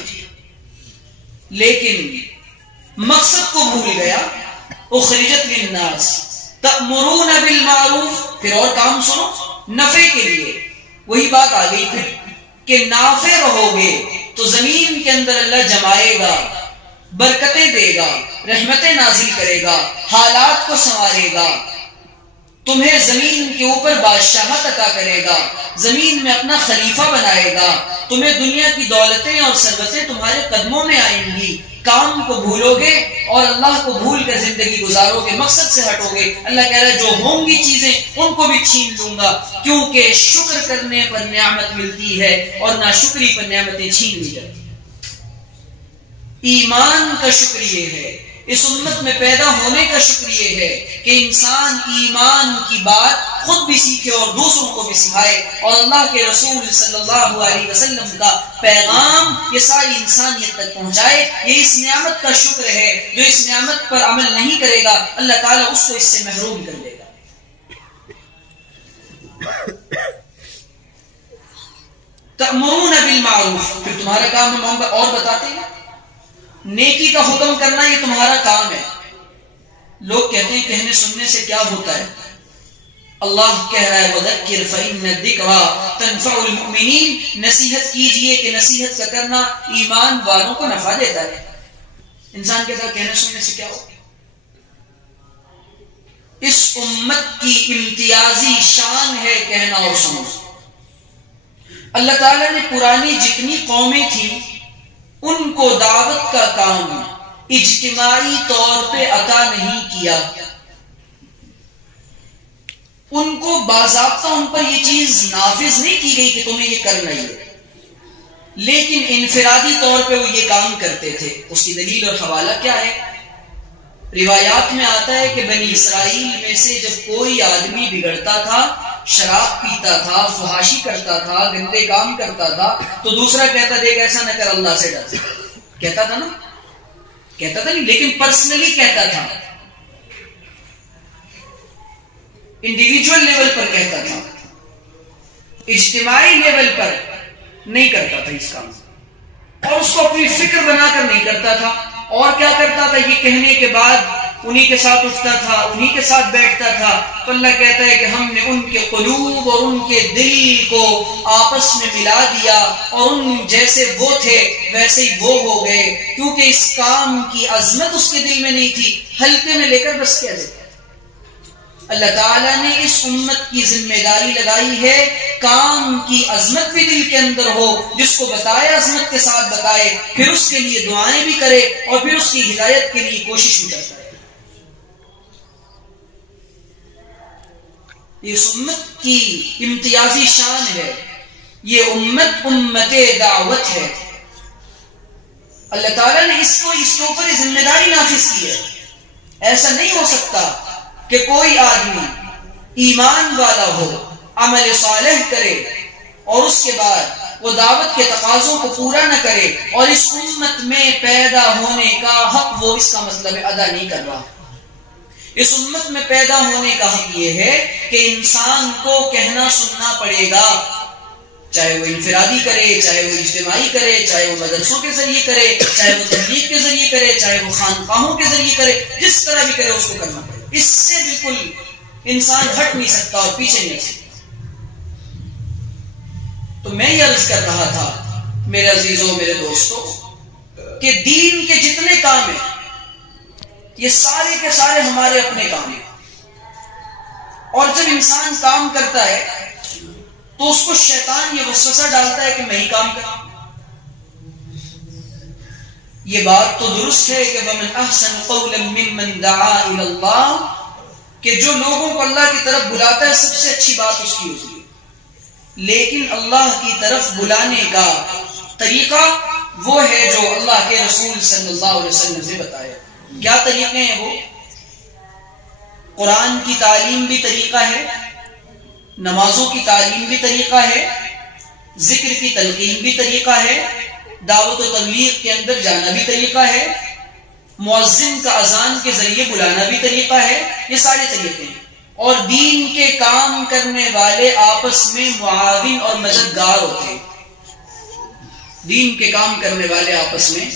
لیکن مقصد کو بھول گیا. اخرجت للناس تأمرون بالمعروف، پھر اور کام سنو نفع کے لیے. وہی بات آ گئی پھر کہ نافع رہو گے تو زمین کے اندر اللہ جمائے گا، برکتیں دے گا، رحمتیں نازل کرے گا، حالات کو سنوارے گا، تمہیں زمین کے اوپر بادشاہت عطا کرے گا، زمین میں اپنا خلیفہ بنائے گا، تمہیں دنیا کی دولتیں اور ثروتیں تمہارے قدموں میں آئیں گی. کام کو بھولو گے اور اللہ کو بھول کر زندگی گزارو گے، مقصد سے ہٹو گے. اللہ کہہ رہا ہے جو ہوں گی چیزیں ان کو بھی چھین لوں گا، کیونکہ شکر کرنے پر نعمت ملتی ہے اور ناشکری پر نعمتیں چھین لی جاتی. ایمان کا شکر یہ ہے، اس امت میں پیدا ہونے کا شکر یہ ہے کہ انسان ایمان کی بات خود بھی سیکھے اور دوسروں کو بھی سکھائے، اور اللہ کے رسول صلی اللہ علیہ وسلم کا پیغام یہ ساری انسانیت تک پہنچائے. یہ اس نعمت کا شکر ہے. جو اس نعمت پر عمل نہیں کرے گا اللہ تعالیٰ اس کو اس سے محروم کر دے گا. تأمرون بالمعروف، پھر تمہارا کام ہے محمد اور بتاتے ہیں نیکی کا حکم کرنا، یہ تمہارا کام ہے. لوگ کہتے ہیں کہنے سننے سے کیا ہوتا ہے؟ اللہ کہہ رہا ہے وَذَكِّرْ فَإِنَّ الذِّكْرَىٰ تَنفَعُ الْمُؤْمِنِينَ، نصیحت کیجئے کہ نصیحت کا کرنا ایمان والوں کو نفع دیتا ہے. انسان کہتا ہے کہنے سننے سے کیا ہوگا؟ اس امت کی امتیازی شان ہے کہنا اور سننا. اللہ تعالیٰ نے پرانی جتنی قومیں تھیں ان کو دعوت کا کام اجتماعی طور پہ عطا نہیں کیا. ان کو باضابطہ ان پر یہ چیز نافذ نہیں کی گئی کہ تمہیں یہ کرنا ہی ہے، لیکن انفرادی طور پہ وہ یہ کام کرتے تھے. اس کی دلیل اور حوالہ کیا ہے؟ روایات میں آتا ہے کہ بنی اسرائیل میں سے جب کوئی آدمی بگڑتا تھا، شراب پیتا تھا، فحاشی کرتا تھا، گندے کام کرتا تھا، تو دوسرا کہتا دیکھ ایسا نہ کر، اللہ سے ڈر. کہتا تھا نا؟ کہتا تھا نہیں، لیکن پرسنلی کہتا تھا، انڈیویجول لیول پر کہتا تھا، اجتماعی لیول پر نہیں کرتا تھا اس کام، اور اس کو اپنی فکر بنا کر نہیں کرتا تھا. اور کیا کرتا تھا؟ یہ کہنے کے بعد انہی کے ساتھ اٹھتا تھا، انہی کے ساتھ بیٹھتا تھا. تو اللہ کہتا ہے کہ ہم نے ان کے قلوب اور ان کے دل کو آپس میں ملا دیا، اور ان جیسے وہ تھے ویسے ہی وہ ہو گئے، کیونکہ اس کام کی عظمت اس کے دل میں نہیں تھی. ہلکے میں لے کر بس کیا دیتا. اللہ تعالیٰ نے اس امت کی ذمہ داری لگائی ہے کام کی عظمت بھی دل کے اندر ہو، جس کو بتائے عظمت کے ساتھ بتائے، پھر اس کے لیے دعائیں بھی کرے اور پھر اس کی ہدایت کے لیے کوشش بھی کرتا ہے. اس امت کی امتیازی شان ہے. یہ امت امت دعوت ہے. اللہ تعالیٰ نے اس کے اوپر ذمہ داری نافذ کی ہے. ایسا نہیں ہو سکتا کہ کوئی آدمی ایمان والا ہو، عمل صالح کرے، اور اس کے بعد وہ دعوت کے تقاضوں کو پورا نہ کرے، اور اس امت میں پیدا ہونے کا حق وہ اس کا مطلب ادا نہیں کر رہا. اس امت میں پیدا ہونے کا حق یہ ہے کہ انسان کو کہنا سننا پڑے گا، چاہے وہ انفرادی کرے، چاہے وہ اجتماعی کرے، چاہے وہ مدرسوں کے ذریعے کرے، چاہے وہ تبلیغ کے ذریعے کرے، چاہے وہ خانقاہوں کے ذریعے کرے، جس طرح بھی کرے اس کو کرنا پڑے. اس سے بالکل انسان ہٹ نہیں سکتا اور پیچھے نہیں سکتا. تو میں یہ عرض کر رہا تھا میرے عزیزوں، میرے دوستوں، کہ دین کے جتنے کام ہیں یہ سارے کے سارے ہمارے اپنے کام ہیں، اور جب انسان کام کرتا ہے تو اس کو شیطان یہ وسوسہ ڈالتا ہے کہ میں ہی کام کروں. یہ بات تو درست ہے کہ وَمَنْ أَحْسَنُ قَوْلًا مِّمَّنْ دَعَا إِلَى اللَّهِ، کہ جو لوگوں کو اللہ کی طرف بلاتا ہے سب سے اچھی بات اس کی ہوتی ہے. لیکن اللہ کی طرف بلانے کا طریقہ وہ ہے جو اللہ کے رسول صلی اللہ علیہ وسلم نے بتایا. کیا طریقے ہیں وہ؟ قرآن کی تعلیم بھی طریقہ ہے، نمازوں کی تعلیم بھی طریقہ ہے، ذکر کی تلقین بھی طریقہ ہے، دعوت و تبلیغ کے اندر جانا بھی طریقہ ہے، مؤذن کا اذان کے ذریعے بلانا بھی طریقہ ہے. یہ سارے طریقے ہیں. اور دین کے کام کرنے والے آپس میں معاون اور مددگار ہوتے ہیں. دین کے کام کرنے والے آپس میں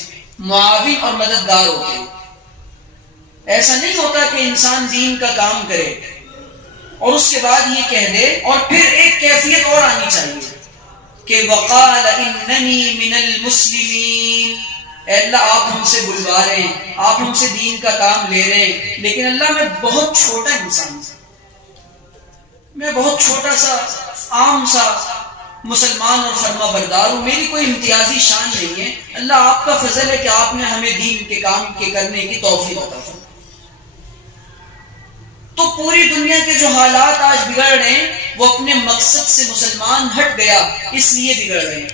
معاون اور مددگار ہوتے ہیں. ایسا نہیں ہوتا کہ انسان دین کا کام کرے اور اس کے بعد یہ کہہ دے، اور پھر ایک کیفیت اور آنی چاہیے کہ وقال اننی من المسلمین. اے اللہ آپ ہم سے بلوا رہے ہیں، آپ ہم سے دین کا کام لے رہے ہیں، لیکن اللہ میں بہت چھوٹا انسان ہوں، میں بہت چھوٹا سا عام سا مسلمان اور فرما بردار ہوں، میری کوئی امتیازی شان نہیں ہے. اللہ آپ کا فضل ہے کہ آپ نے ہمیں دین کے کام کے کرنے کی توفیق عطا فرمائی. تو پوری دنیا کے جو حالات آج بگڑ رہے ہیں وہ اپنے مقصد سے مسلمان ہٹ گیا اس لیے بگڑ رہے ہیں.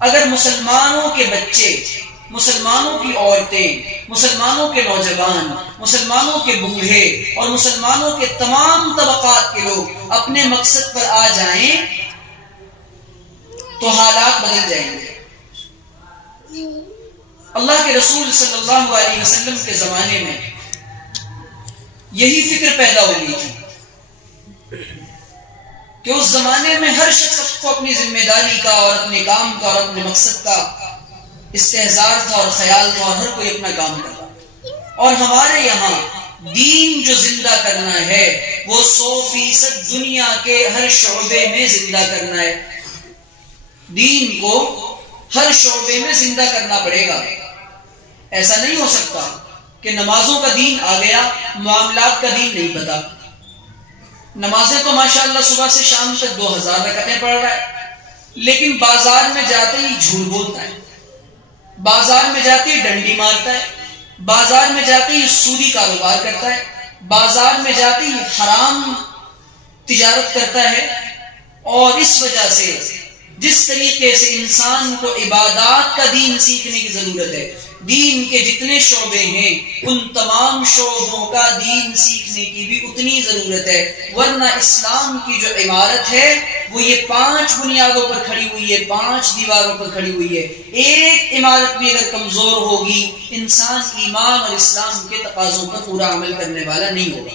اگر مسلمانوں کے بچے، مسلمانوں کی عورتیں، مسلمانوں کے نوجوان، مسلمانوں کے بوڑھے اور مسلمانوں کے تمام طبقات کے لوگ اپنے مقصد پر آ جائیں تو حالات بدل جائیں گے. اللہ کے رسول صلی اللہ علیہ وسلم کے زمانے میں یہی فکر پیدا ہو گئی تھی کہ اس زمانے میں ہر شخص کو اپنی ذمہ داری کا اور اپنے کام کا اور اپنے مقصد کا استحضار تھا اور خیال تھا، اور ہر کوئی اپنا کام کرتا. اور ہمارے یہاں دین جو زندہ کرنا ہے وہ 100% دنیا کے ہر شعبے میں زندہ کرنا ہے. دین کو ہر شعبے میں زندہ کرنا پڑے گا. ایسا نہیں ہو سکتا کہ نمازوں کا دین آ گیا، معاملات کا دین نہیں پتا. نمازیں تو ماشاءاللہ صبح سے شام تک 2000 رکعتیں پڑھ رہا ہے، لیکن بازار میں جاتے ہی جھوٹ بولتا ہے، بازار میں جاتے ہی ڈنڈی مارتا ہے، بازار میں جاتے ہی سودی کاروبار کرتا ہے، بازار میں جاتے ہی حرام تجارت کرتا ہے. اور اس وجہ سے جس طریقے سے انسان کو عبادات کا دین سیکھنے کی ضرورت ہے، دین کے جتنے شعبے ہیں ان تمام شعبوں کا دین سیکھنے کی بھی اتنی ضرورت ہے. ورنہ اسلام کی جو عمارت ہے وہ یہ 5 بنیادوں پر کھڑی ہوئی ہے، 5 دیواروں پر کھڑی ہوئی ہے. ایک عمارت بھی اگر کمزور ہوگی انسان ایمان اور اسلام کے تقاضوں پر پورا عمل کرنے والا نہیں ہوگا.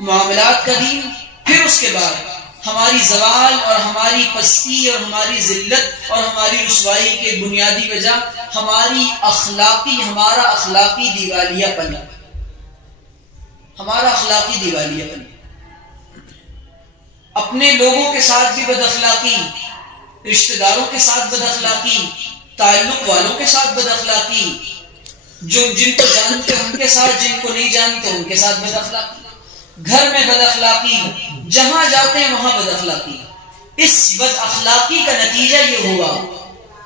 معاملات کا دین، پھر اس کے بعد ہماری زوال اور ہماری پستی اور ہماری ذلت اور ہماری رسوائی کے بنیادی وجہ ہمارا اخلاقی دیوالیہ پن، ہمارا اخلاقی دیوالیہ پن. اپنے لوگوں کے ساتھ بھی بد اخلاقی، رشتہ داروں کے ساتھ بد اخلاقی، تعلق والوں کے ساتھ بد اخلاقی، جن کو جانتے ان کے ساتھ، جن کو نہیں جانتے ان کے ساتھ بد اخلاقی، گھر میں بد اخلاقی، جہاں جاتے ہیں وہاں بد اخلاقی. اس بد اخلاقی کا نتیجہ یہ ہوگا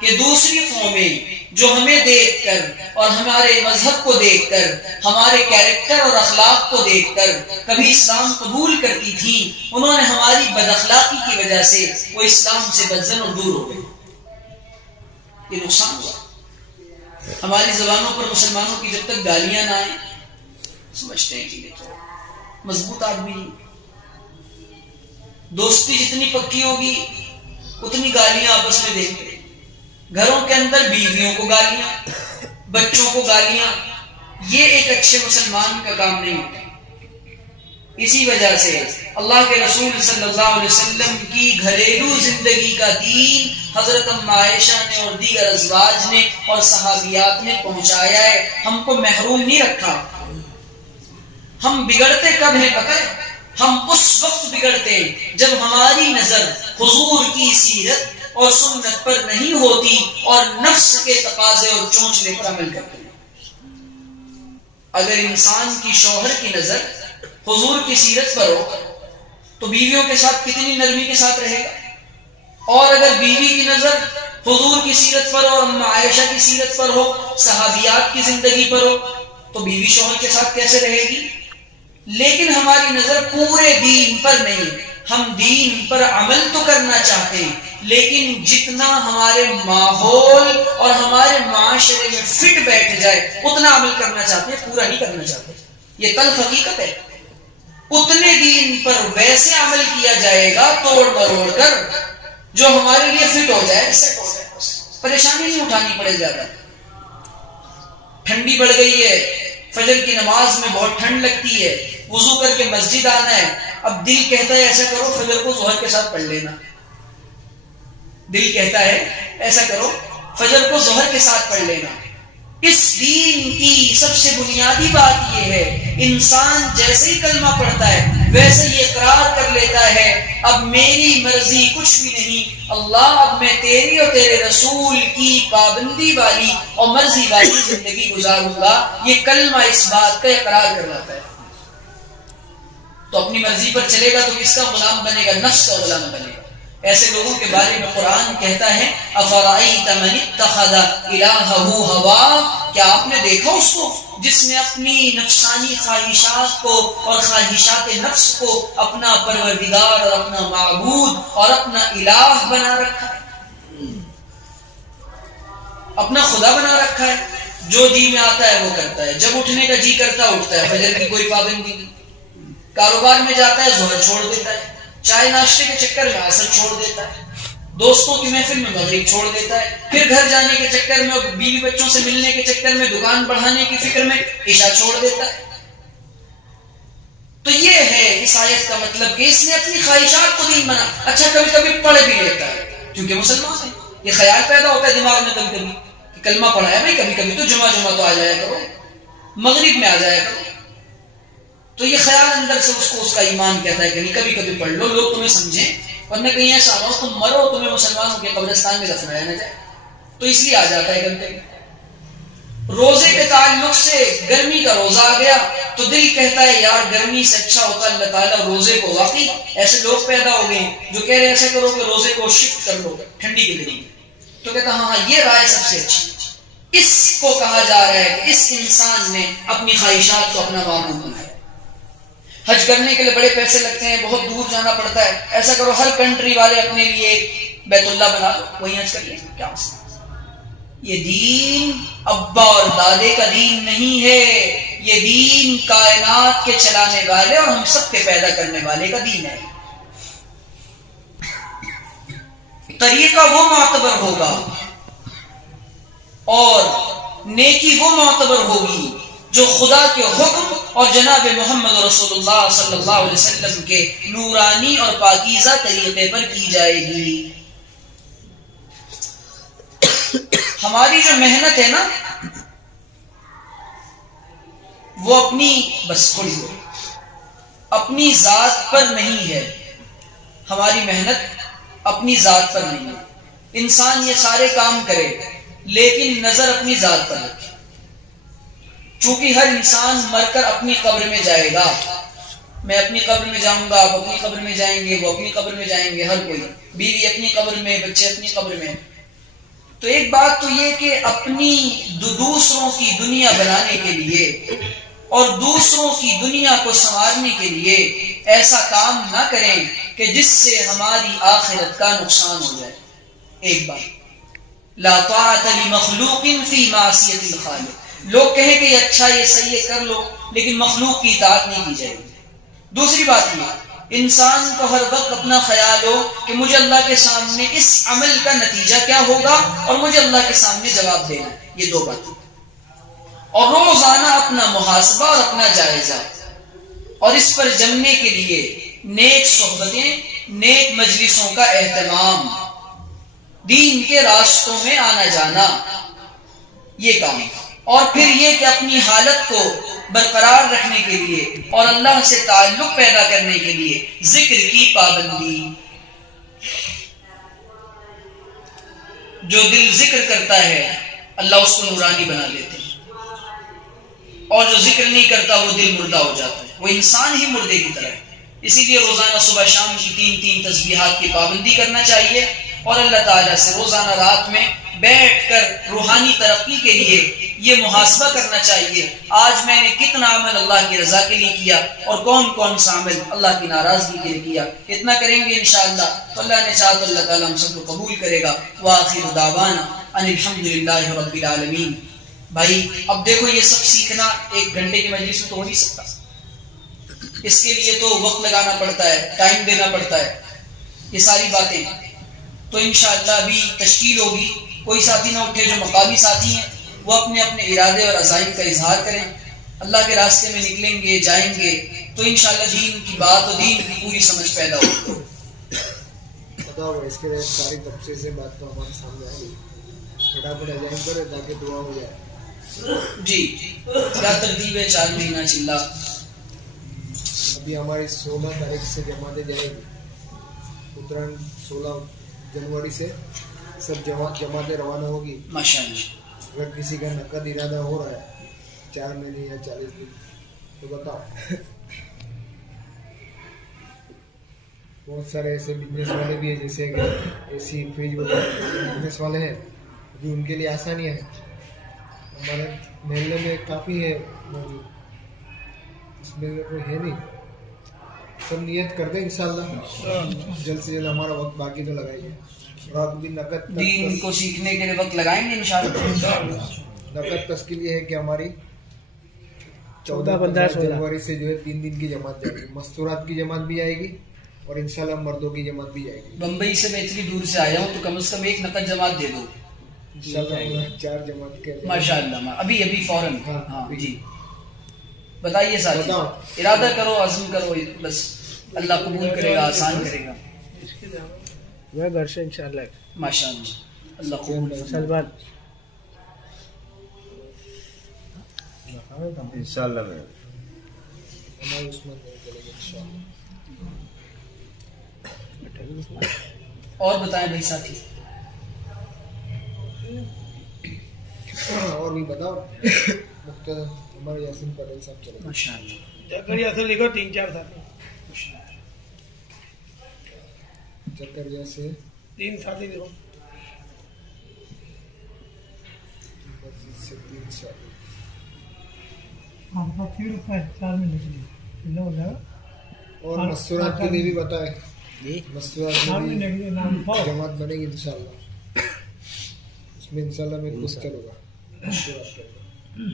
کہ دوسری قومیں جو ہمیں دیکھ کر اور ہمارے مذہب کو دیکھ کر، ہمارے کیریکٹر اور اخلاق کو دیکھ کر کبھی اسلام قبول کرتی تھیں، انہوں نے ہماری بد اخلاقی کی وجہ سے وہ اسلام سے بدظن اور دور ہو گئے. یہ نقصان ہوا. ہماری زبانوں پر مسلمانوں کی جب تک گالیاں نہ آئیں سمجھتے ہیں کہ یہ تو مضبوط آدمی نہیں. دوستی جتنی پکی ہوگی اتنی گالیاں آپس میں دیں گے. گھروں کے اندر بیویوں کو گالیاں، بچوں کو گالیاں، یہ ایک اچھے مسلمان کا کام نہیں ہوتا. اسی وجہ سے اللہ کے رسول صلی اللہ علیہ وسلم کی گھریلو زندگی کا دین حضرت عائشہ نے اور دیگر ازواج نے اور صحابیات نے پہنچایا ہے. ہم کو محروم نہیں رکھا. ہم بگڑتے کب ہیں پتہ ہے؟ ہم اس وقت بگڑتے ہیں جب ہماری نظر حضور کی سیرت اور سنت پر نہیں ہوتی اور نفس کے تقاضے اور چونچلے پر عمل کرتے ہیں. اگر انسان کی شوہر کی نظر حضور کی سیرت پر ہو تو بیویوں کے ساتھ کتنی نرمی کے ساتھ رہے گا، اور اگر بیوی کی نظر حضور کی سیرت پر اور عائشہ کی سیرت پر ہو، صحابیات کی زندگی پر ہو، تو بیوی شوہر کے ساتھ کیسے رہے گی؟ لیکن ہماری نظر پورے دین پر نہیں. ہم دین پر عمل تو کرنا چاہتے ہیں لیکن جتنا ہمارے ماحول اور ہمارے معاشرے میں فٹ بیٹھ جائے اتنا عمل کرنا چاہتے ہیں، پورا نہیں کرنا چاہتے. یہ تلخ حقیقت ہے. اتنے دین پر ویسے عمل کیا جائے گا توڑ مروڑ کر جو ہمارے لیے فٹ ہو جائے، سیٹ ہو جائے، پریشانی نہیں اٹھانی پڑے زیادہ۔ ٹھنڈی بڑھ گئی ہے، فجر کی نماز میں بہت ٹھنڈ لگتی ہے، وضو کر کے مسجد آنا ہے، اب دل کہتا ہے ایسا کرو فجر کو ظہر کے ساتھ پڑھ لینا، دل کہتا ہے ایسا کرو فجر کو ظہر کے ساتھ پڑھ لینا۔ اس دین کی سب سے بنیادی بات یہ ہے، انسان جیسے ہی کلمہ پڑھتا ہے ویسے ہی اقرار کر لیتا ہے اب میری مرضی کچھ بھی نہیں، اللہ اب میں تیری اور تیرے رسول کی پابندی والی اور مرضی والی زندگی گزاروں گا۔ یہ کلمہ اس بات کا اقرار کرواتا ہے۔ تو اپنی مرضی پر چلے گا تو کس کا غلام بنے گا؟ نفس کا غلام بنے گا۔ ایسے لوگوں کے بارے میں قرآن کہتا ہے افرأیت من اتخذ الہہ ہوا، کیا آپ نے دیکھا اس کو جس نے اپنی نفسانی خواہشات کو اور خواہشات نفس کو اپنا پروردگار اور اپنا معبود اور اپنا الہ بنا رکھا ہے، اپنا خدا بنا رکھا ہے۔ جو جی میں آتا ہے وہ کرتا ہے، جب اٹھنے کا جی کرتا ہے اٹھتا ہے، فجر کی کوئی پابندی نہیں، کاروبار میں جاتا ہے ظہر چھوڑ دیتا ہے، چائے ناشتے کے چکر میں عصر چھوڑ دیتا ہے، دوستوں کی محفل میں مغرب چھوڑ دیتا ہے، پھر گھر جانے کے چکر میں اور بیوی بچوں سے ملنے کے چکر میں دکان بڑھانے کی فکر میں عشاء چھوڑ دیتا ہے۔ تو یہ ہے اس آیت کا مطلب کہ اس نے اپنی خواہشات کو دین بنا۔ اچھا کبھی کبھی پڑھ بھی لیتا ہے کیونکہ مسلمان ہے، یہ خیال پیدا ہوتا ہے دماغ میں کبھی کبھی کہ کلمہ پڑھا ہے بھائی، کبھی کبھی تو جمعہ تو آ جایا کرو، مغرب میں آ جایا کرو، تو یہ خیال اندر سے اس کو اس کا ایمان کہتا ہے کہ نہیں کبھی کبھی پڑھ لو، لوگ تمہیں سمجھیں، ورنہ کہیں ایسا ہو تم مرو تمہیں مسلمانوں کے قبرستان میں دفنایا نہ جائے، تو اس لیے آ جاتا ہے کبھی۔ روزے کے تعلق سے گرمی کا روزہ آ گیا تو دل کہتا ہے یار گرمی سے اچھا ہوتا اللہ تعالیٰ روزے کو، واقعی ایسے لوگ پیدا ہو گئے جو کہہ رہے ایسا کرو کہ روزے کو شفٹ کر لو ٹھنڈی کے دنوں میں، تو کہتا ہاں یہ رائے سب سے اچھی۔ اس کو کہا جا رہا ہے کہ اس انسان نے اپنی خواہشات کو اپنا معبود بنایا۔ حج کرنے کے لیے بڑے پیسے لگتے ہیں، بہت دور جانا پڑتا ہے، ایسا کرو ہر کنٹری والے اپنے لیے ایک بیت اللہ بنا لو، وہیں حج کر لیں، کیا مسئلہ؟ یہ دین ابا اور دادے کا دین نہیں ہے، یہ دین کائنات کے چلانے والے اور ہم سب کے پیدا کرنے والے کا دین ہے۔ طریقہ وہ معتبر ہوگا اور نیکی وہ معتبر ہوگی جو خدا کے حکم اور جناب محمد رسول اللہ صلی اللہ علیہ وسلم کے نورانی اور پاکیزہ طریقے پر کی جائے گی۔ ہماری جو محنت ہے نا وہ اپنی ذات پر نہیں ہے، ہماری محنت اپنی ذات پر نہیں ہے۔ انسان یہ سارے کام کرے لیکن نظر اپنی ذات پر رکھے، چونکہ ہر انسان مر کر اپنی قبر میں جائے گا، میں اپنی قبر میں جاؤں گا، آپ اپنی قبر میں جائیں گے، وہ اپنی قبر میں جائیں گے، ہر کوئی، بیوی اپنی قبر میں، بچے اپنی قبر میں۔ تو ایک بات تو یہ کہ اپنی دوسروں کی دنیا بنانے کے لیے اور دوسروں کی دنیا کو سنوارنے کے لیے ایسا کام نہ کریں کہ جس سے ہماری آخرت کا نقصان ہو جائے۔ ایک بات، لا طاعت لمخلوق فی معصیت الخالق، لوگ کہیں کہ یہ اچھا یہ صحیح ہے کر لو لیکن مخلوق کی اطاعت نہیں کی جائے گی۔ دوسری بات یہ، انسان کو ہر وقت اپنا خیال ہو کہ مجھے اللہ کے سامنے اس عمل کا نتیجہ کیا ہوگا اور مجھے اللہ کے سامنے جواب دینا ہے، یہ دو باتیں، اور روزانہ اپنا محاسبہ اور اپنا جائزہ، اور اس پر جمنے کے لیے نیک صحبتیں، نیک مجلسوں کا اہتمام، دین کے راستوں میں آنا جانا، یہ کام، اور پھر یہ کہ اپنی حالت کو برقرار رکھنے کے لیے اور اللہ سے تعلق پیدا کرنے کے لیے ذکر کی پابندی۔ جو دل ذکر کرتا ہے اللہ اس کو نورانی بنا دیتے ہیں، اور جو ذکر نہیں کرتا وہ دل مردہ ہو جاتا ہے، وہ انسان ہی مردے کی طرح ہے۔ اسی لیے روزانہ صبح شام کی 3 تسبیحات کی پابندی کرنا چاہیے، اور اللہ تعالیٰ سے روزانہ رات میں بیٹھ کر روحانی ترقی کے لیے یہ محاسبہ کرنا چاہیے، آج میں نے کتنا عمل اللہ کی رضا کے لیے کیا اور کون سا عمل اللہ کی ناراضگی کے لیے کیا۔ اتنا کریں گے انشاءاللہ تو اللہ نے چاہا تو اللہ تعالیٰ ہم سب کو قبول کرے گا۔ وآخر دعوانا ان الحمدللہ رب العالمین۔ بھائی اب دیکھو یہ سب سیکھنا 1 گھنٹے کی مجلس میں تو ہو نہیں سکتا، اس کے لیے تو وقت لگانا پڑتا ہے، ٹائم دینا پڑتا ہے، یہ ساری باتیں تو انشاءاللہ ابھی تشکیل ہوگی. کوئی ساتھی نہ اٹھے جو مقامی ساتھی ہیں وہ اپنے اپنے ارادے اور عزائم کا اظہار کریں. اللہ کے راستے میں نکلیں گے، جائیں گے تو انشاءاللہ دین کی بات اور دین کی پوری سمجھ پیدا ہوگی. بتاؤ اس کے لیے ساری تفصیل سے بات تو ہمارے سامنے آئے گی، فٹافٹ عزائم کرے تاکہ دعا ہو جائے. جی کیا ترتیب ہے؟ 4 مہینہ چلا. ابھی ہماری 16 تاریخ سے جماعتیں جائے گی. اتران 16 جنوری سے سب جماعتیں روانہ ہوگی. ماشاءاللہ. اگر کسی کا نقد ارادہ ہو رہا ہے 4 مہینے یا 40 دن تو بتاؤ. بہت سارے ایسے بزنس والے بھی ہیں جیسے کہ ایسی فریج وغیرہ بزنس والے ہیں جو ان کے لیے آسانیاں ہیں. ہمارے محلے میں کافی ہے موجود، اس میں کوئی ہے نہیں. سب نیت کر دیں انشاءاللہ جلد سے جلد. ہمارا وقت باقی تو لگائیے. رات بھی نقد دین کو سیکھنے کے لیے وقت لگائیں گے انشاءاللہ. نقد تشکیل یہ ہے کہ ہماری 14-15 جنوری سے جو ہے 3 دن کی جماعت جائے گی. مستورات کی جماعت بھی آئے گی اور انشاءاللہ مردوں کی جماعت بھی جائے گی. بمبئی سے میں اتنی دور سے آیا ہوں تو کم از کم ایک نقد جماعت دے دو انشاءاللہ 4 جماعت کے ماشاءاللہ. ابھی فوراً. ہاں جی بتائیے ساتھی. بتاؤ. ارادہ کرو، عزم کرو، بس اللہ قبول کرے گا، آسان کرے گا میں گھر سے انشاءاللہ. ماشاءاللہ. اللہ قبول سلمان انشاءاللہ. ہمارے عثمان نہیں کرے گا انشاءاللہ. اور بتائیں بھائی ساتھی. اور بھی بتاؤ. مختصر ہمارے یاسین پٹیل صاحب چلے گئے. ماشاءاللہ. لکھو 3-4 ساتھی، چکریا سے 3 ساتھی لکھو. مسجد سے 3 شادی. اور مستورات کے لیے بھی بتائے. مستورات میں بھی جماعت بنے گی انشاءاللہ. اس میں انشاءاللہ میں کچھ کروں گا. مستورات کروں گا.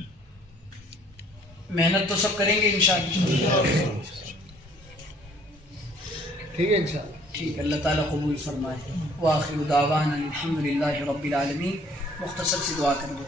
محنت تو سب کریں گے انشاءاللہ. ٹھیک ہے انشاءاللہ. ٹھیک. اللہ تعالیٰ قبول فرمائے. وآخر دعوانا الحمدللہ رب العالمین. مختصر سی دعا کر دو.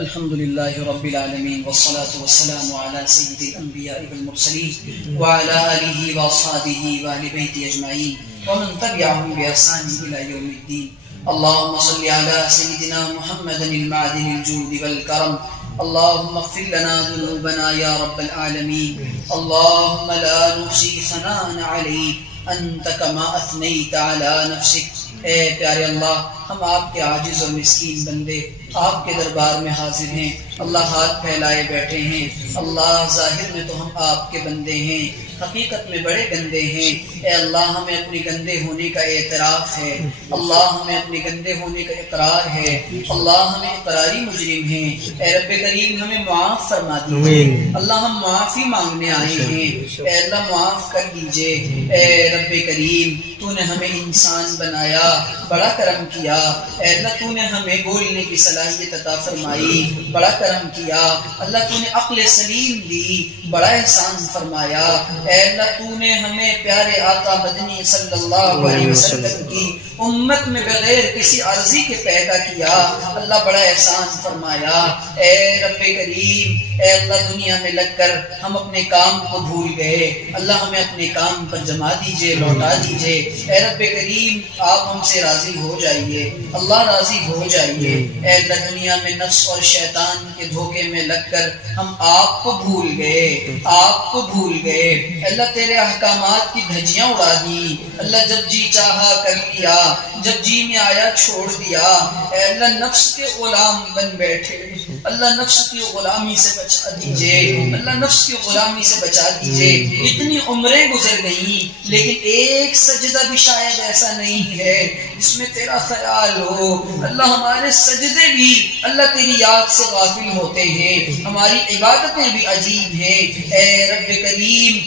الحمد لله رب العالمين والصلاة والسلام على سيد الأنبياء والمرسلين وعلى آله وأصحابه وأهل بيته أجمعين ومن تبعهم بإحسان إلى يوم الدين. اللهم صل على سيدنا محمد المعدن الجود والكرم. اللهم اغفر لنا ذنوبنا يا رب العالمين. اللهم لا نحصي ثناء عليك أنت كما أثنيت على نفسك. اے پیارے اللہ، ہم آپ کے عاجز اور مسکین بندے آپ کے دربار میں حاضر ہیں. اللہ ہاتھ پھیلائے بیٹھے ہیں. اللہ ظاہر میں تو ہم آپ کے بندے ہیں، حقیقت میں بڑے گندے ہیں. اے اللہ ہمیں اپنے گندے ہونے کا اعتراف ہے. اللہ ہمیں اپنے گندے ہونے کا اقرار ہے. اللہ ہمیں اقراری مجرم ہیں. اے رب کریم ہمیں معاف فرما دیجیے. اللہ ہم معافی مانگنے آئے ہیں. اے اللہ معاف کر دیجیے. اے رب کریم تو نے ہمیں انسان بنایا، بڑا کرم کیا. اے اللہ تو نے ہمیں بولنے کی صلاحیت عطا فرمائی، بڑا کرم کیا. اللہ تو نے عقل سلیم دی، بڑا احسان فرمایا. اے اللہ تو نے ہمیں پیارے آقا مدنی صلی اللہ علیہ وسلم کی امت میں بغیر کسی عرضی کے پیدا کیا. اللہ بڑا احسان فرمایا. اے رب کریم اے اللہ دنیا میں لگ کر ہم اپنے کام کو بھول گئے. اللہ ہمیں اپنے کام پر جما دیجئے، لوٹا دیجئے. اے رب کریم آپ ہم سے راضی ہو جائیے. اللہ راضی ہو جائیے. اے اللہ دنیا میں نفس اور شیطان کے دھوکے میں لگ کر ہم آپ کو بھول گئے، آپ کو بھول گئے. اللہ تیرے احکامات کی دھجیاں اڑا دی. اللہ جب جی چاہا کر لیا، جب جی میں آیا چھوڑ دیا. اے اللہ نفس کے غلام بن بیٹھے. اللہ نفس کی غلامی سے بچا دیجئے. اللہ نفس کی غلامی سے بچا دیجئے. اتنی عمریں گزر گئیں لیکن ایک سجدہ بھی شاید ایسا نہیں ہے جس میں تیرا خیال ہو. اللہ ہمارے سجدے بھی اللہ تیری یاد سے غافل ہوتے ہیں. ہماری عبادتیں بھی عجیب ہیں. اے رب کریم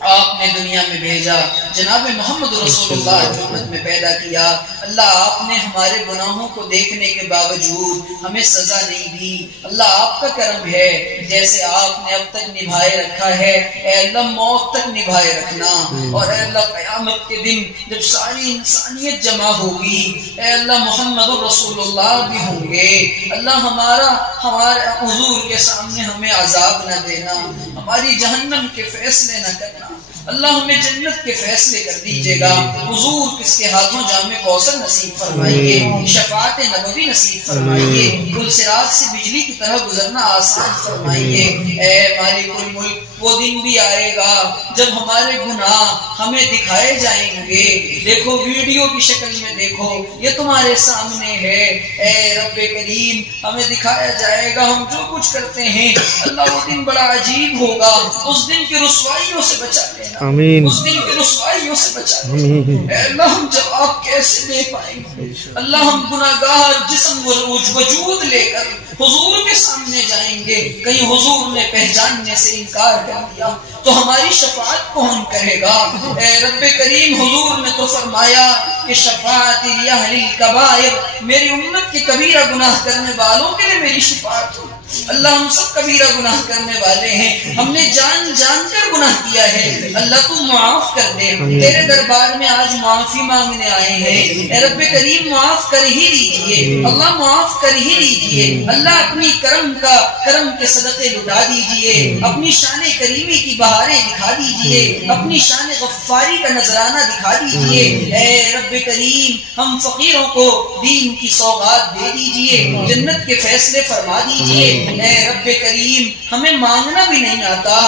آپ نے دنیا میں بھیجا، جناب محمد رسول اللہ کی امت میں پیدا کیا۔ اللہ آپ نے ہمارے گناہوں کو دیکھنے کے باوجود ہمیں سزا نہیں دی۔ اللہ آپ کا کرم ہے، جیسے آپ نے اب تک نبھائے رکھا ہے اے اللہ موت تک نبھائے رکھنا، اور اے اللہ قیامت کے دن جب ساری انسانیت جمع ہوگی اے اللہ محمد رسول اللہ بھی ہوں گے۔ اللہ ہمارے حضور کے سامنے ہمیں عذاب نہ دینا، ہماری جہنم کے فیصلے نہ کرنا، اللہ ہمیں جنت کے فیصلے کر دیجیے گا۔ حضور کس کے ہاتھوں جام کوثر نصیب فرمائیے، شفاعت نبوی نصیب فرمائیے، پل صراط سے بجلی کی طرح گزرنا آسان فرمائیے۔ اے مالک الملک، وہ دن بھی آئے گا جب ہمارے گناہ ہمیں دکھائے جائیں گے۔ دیکھو ویڈیو کی شکل میں دیکھو، یہ تمہارے سامنے ہے۔ اے رب کریم، ہمیں دکھایا جائے گا ہم جو کچھ کرتے ہیں۔ اللہ وہ دن بڑا عجیب ہوگا، اس دن کی رسوائیوں سے بچا لینا، اس دن کی رسوائیوں سے بچا لینا۔ اے اللہ ہم جواب کیسے دے پائیں گے؟ اللہ ہم گناہگار جسم و وجود لے کر حضور کے سامنے جائیں گے، کہیں حضور نے پہچاننے سے انکار کر دیا تو ہماری شفاعت کون کرے گا؟ اے رب کریم، حضور نے تو فرمایا کہ شفاعت لأہل الکبائر، میری امت کے کبیرہ گناہ کرنے والوں کے لیے میری شفاعت ہو۔ اللہ ہم سب کبیرہ گناہ کرنے والے ہیں، ہم نے جان جان کر گناہ کیا ہے، اللہ تو معاف کر دے۔ تیرے دربار میں آج معافی مانگنے آئے ہیں، اے رب کریم معاف کر ہی لیجئے، اللہ معاف کر ہی لیجئے۔ اللہ اپنی کرم کے صدقے لٹا دیجئے، اپنی شان کریمی کی بہاریں دکھا دیجئے، اپنی شان غفاری کا نذرانہ دکھا دیجئے۔ اے رب کریم، ہم فقیروں کو دین کی سوغات دے دیجئے، جنت کے فیصلے فرما دیجئے۔ اے رب کریم، ہمیں مانگنا بھی نہیں آتا،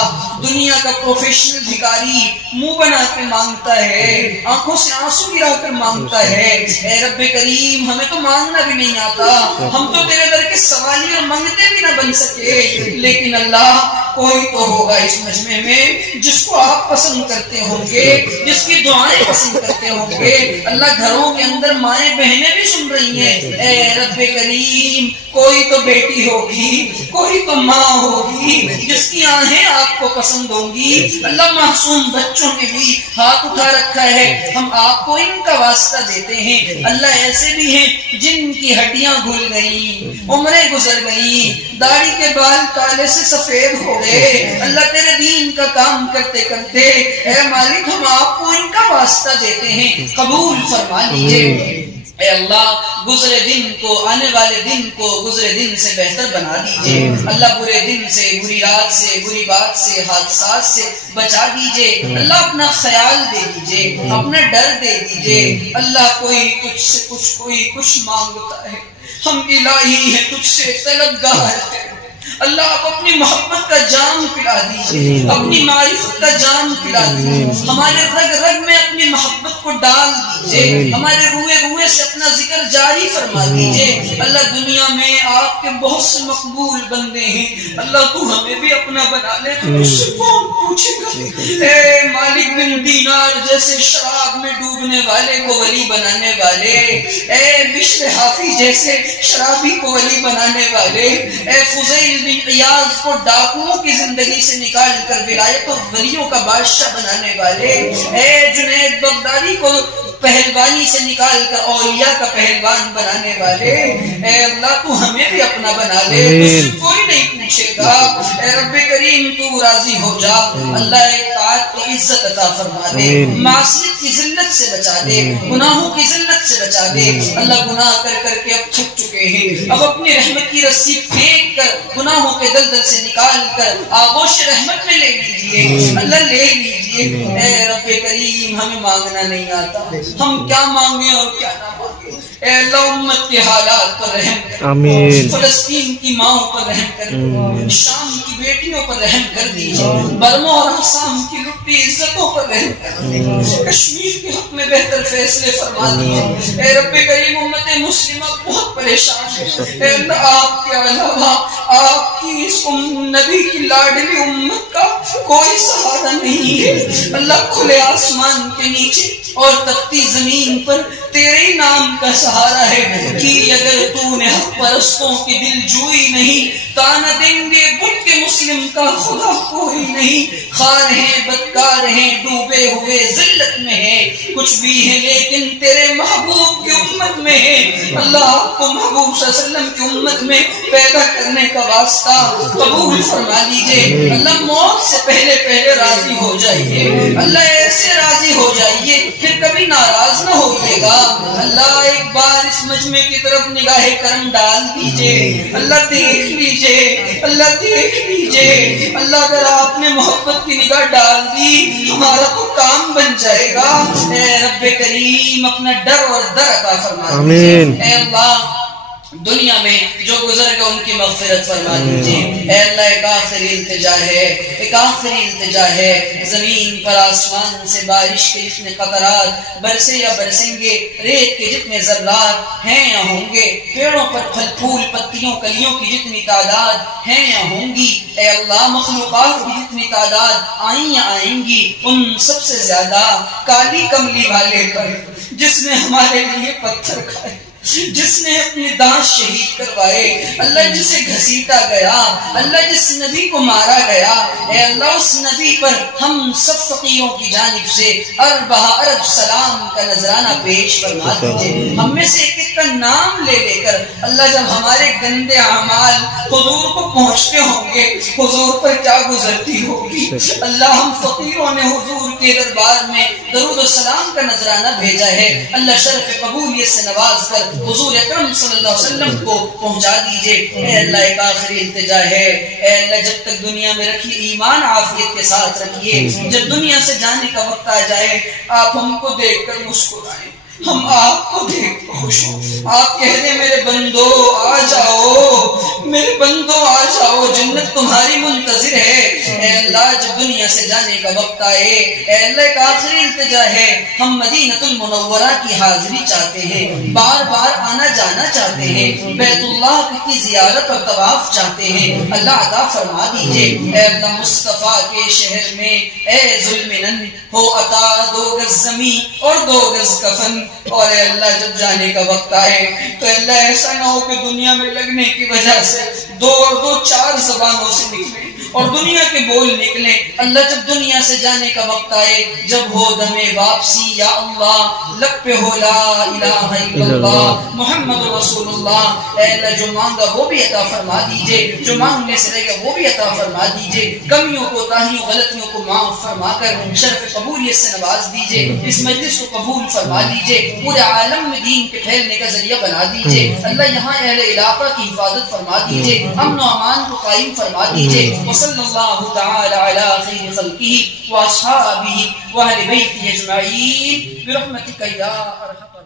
دنیا کا پروفیشنل بھکاری منہ بنا کے مانگتا ہے، آنکھوں سے آنسو گرا کر مانگتا ہے۔ اے رب کریم، ہمیں تو مانگنا بھی نہیں آتا، ہم تو تیرے در کے سوالی اور منگتے بھی نہ بن سکے، لیکن اللہ کوئی تو ہوگا اس مجمع میں جس کو آپ پسند کرتے ہوں گے، جس کی دعائیں پسند کرتے ہوں گے۔ اللہ گھروں کے اندر مائیں بہنیں بھی سن رہی ہیں، اے رب کریم کوئی تو بیٹی ہوگی، کوئی تو ماں ہوگی جس کی آہیں آپ کو پسند ہوں گی۔ اللہ معصوم بچوں نے بھی ہاتھ اٹھا رکھا ہے، ہم آپ کو ان کا واسطہ دیتے ہیں۔ اللہ ایسے بھی ہیں جن کی ہڈیاں گھل گئیں، عمریں گزر گئیں، داڑھی کے بال کالے سے سفید ہو گئے، اللہ تیرے دین کا کام کرتے کرتے اے مالک ہم آپ کو ان کا واسطہ دیتے ہیں، قبول فرما لیجیے۔ اے اللہ گزرے دن کو، آنے والے دن کو گزرے دن سے بہتر بنا دیجئے۔ اللہ برے دن سے، بری رات سے، بری بات سے، حادثات سے بچا دیجئے۔ اللہ اپنا خیال دے دیجئے، اپنا ڈر دے دیجئے۔ اللہ کوئی تجھ سے کوئی کچھ مانگتا ہے، ہم الہی ہیں تجھ سے طلبگار ہیں۔ اللہ آپ اپنی محبت کا جام پلا دیجئے، اپنی معرفت کا جام پلا دیجئے، ہمارے رگ رگ میں اپنی محبت کو ڈال دیجئے، ہمارے روئے روئے سے اپنا ذکر جاری فرما دیجئے۔ اللہ دنیا میں آپ کے بہت سے مقبول بندے ہیں، اللہ تو ہمیں بھی اپنا بنا لے تو اس سے کون پوچھے گا؟ اے مالک بن دینار جیسے شراب میں ڈوبنے والے کو ولی بنانے والے، اے بشر حافی جیسے شرابی کو ولی بنانے والے، اے فضیل بن عیاض کو ڈاکوؤں کی زندگی سے نکال کر ولایت اور ولیوں کا بادشاہ بنانے والے، اے جنید بغدادی کو پہلوانی سے نکال کر اولیاء کا پہلوان بنانے والے، اے اللہ تو ہمیں بھی اپنا بنا لے، اس سے کوئی نہیں پوچھے گا۔ اے رب کریم تو راضی ہو جا، اللہ اطاعت کی عزت عطا فرما دے، معصیت کی ذلت سے بچا دے، گناہوں کی ذلت سے بچا دے۔ اللہ گناہ کر کر کے اب تھک چکے ہیں، اب اپنی رحمت کی رسی پھینک کر گناہوں کے دلدل سے نکال کر آغوش رحمت میں لے لیجئے، اللہ لے لیجئے۔ اے رب کریم ہمیں مانگنا نہیں آتا، ہم کیا مانگیں اور کیا نہ مانگیں۔ اے اللہ امت کے حالات پر رحم کر، آمین۔ فلسطین کی ماں پر رحم کر، شام کی بیٹیوں پر رحم کر دیجئے، برما اور آسام کی لٹی عزتوں پر رحم کر دیجئے، کشمیر کے حق میں بہتر فیصلے فرما دیجئے۔ اے رب کریم امت مسلمہ بہت پریشان ہے، اے اللہ آپ کے علاوہ آپ کی اس نبی کی لاڈلی امت کا کوئی سہارا نہیں ہے۔ اللہ کھلے آسمان کے نیچے اور تپتی زمین پر تیرے نام کا سہارا ہے کہ اگر تو نے حق پرستوں کی دل جوئی نہیں، تانا دیں گے بت کے مسلم کا خدا کوئی نہیں، خار ہیں بدکار ہیں ڈوبے ہوئے ذلت میں ہیں، کچھ بھی ہے لیکن تیرے محبوب کی امت میں ہے۔ اللہ آپ کو محبوب صلی اللہ علیہ وسلم کی امت میں پیدا کرنے کا واسطہ قبول فرما لیجئے۔ اللہ موت سے پہلے راضی ہو جائیے، اللہ ایسے راضی ہو جائیے پھر کبھی ناراض نہ ہوئیے گا۔ اللہ ایک بار اس مجمع کی طرف نگاہ کرم ڈال دیجئے، اللہ دیکھ لیجئے، اللہ دیکھ لیجئے۔ اللہ اگر آپ نے محبت کی نگاہ ڈال دی ہمارا تو کام بن جائے گا۔ اے رب کریم اپنا ڈر اور در عطا فرما دیجئے۔ اے اللہ دنیا میں جو گزر گئے ان کی مغفرت فرما دیجئے۔ اے اللہ ایک آخری التجا ہے، ایک آخری التجا ہے، زمین پر آسمان سے بارش کے جتنے قطرات برسے یا برسیں گے، ریت کے جتنے ذرات ہیں یا ہوں گے، پیڑوں پر پھل پھول پتیوں کلیوں کی جتنی تعداد ہیں یا ہوں گی، اے اللہ مخلوقات کی جتنی تعداد آئیں یا آئیں گی، ان سب سے زیادہ کالی کملی والے پر جس نے ہمارے لیے پتھر کھائے، جس نے اپنے دانت شہید کروائے، اللہ جسے گھسیٹا گیا، اللہ جس نبی کو مارا گیا، اے اللہ اس نبی پر ہم سب فقیروں کی جانب سے ارب سلام کا نذرانہ پیش فرما دیجئے۔ ہم میں سے ایک کا نام لے لے کر اللہ جب ہمارے گندے اعمال حضور کو پہنچتے ہوں گے حضور پر کیا گزرتی ہوگی۔ اللہ ہم فقیروں نے حضور کے دربار میں درود و سلام کا نذرانہ بھیجا ہے، اللہ شرف قبولیت سے نواز کر حضور اکرم صلی اللہ علیہ وسلم کو پہنچا دیجئے۔ اے اللہ ایک آخری التجا ہے، اے اللہ جب تک دنیا میں رکھیے ایمان عافیت کے ساتھ رکھیے، جب دنیا سے جانے کا وقت آ جائے آپ ہم کو دیکھ کر مسکرائیں، ہم آپ کو دیکھ کر خوش ہوں، آپ کہہ دیں میرے بندو آ جاؤ، میرے بندو آ جاؤ، جنت تمہاری منتظر ہے۔ اے اللہ جب دنیا سے جانے کا وقت آئے، اے اللہ ایک آخری التجا ہے، ہم مدینہ المنورہ کی حاضری چاہتے ہیں، بار بار آنا جانا چاہتے ہیں، بیت اللہ کی زیارت اور طواف چاہتے ہیں، اللہ عطا فرما دیجئے۔ اے اللہ مصطفیٰ کے شہر میں اے ذوالمنن ہو عطا 2 گز زمین اور 2 گز کفن، اور اے اللہ جب جانے کا وقت آئے تو اللہ ایسا نہ ہو کہ دنیا میں لگنے کی وجہ سے 2 اور 2 4 زبانوں سے نکلے اور دنیا کے بول نکلے۔ اللہ جب دنیا سے جانے کا وقت آئے، جب ہو دم واپسی یا اللہ لب پہ ہو لا الہ الا اللہ محمد رسول اللہ، اے اللہ جو مانگا وہ بھی عطا فرما دیجئے، جو مانگنے سے رہ گیا وہ بھی عطا فرما دیجئے، کمیوں کو تاہیوں غلطیوں کو معاف فرما کر شرف قبولیت سے نواز دیجئے، اس مجلس کو قبول فرما دیجئے، پورے عالم میں دین کے پھیلنے کا ذریعہ بنا دیجئے۔ اللہ یہاں اہل علاقہ کی حفاظت فرما دیجئے، امن و امان کو قائم فرما دیجئے۔ وصلی اللہ تعالی علی خیر خلقہ واصحابہ واہل بیتہ اجمعین برحمتک یا ارحم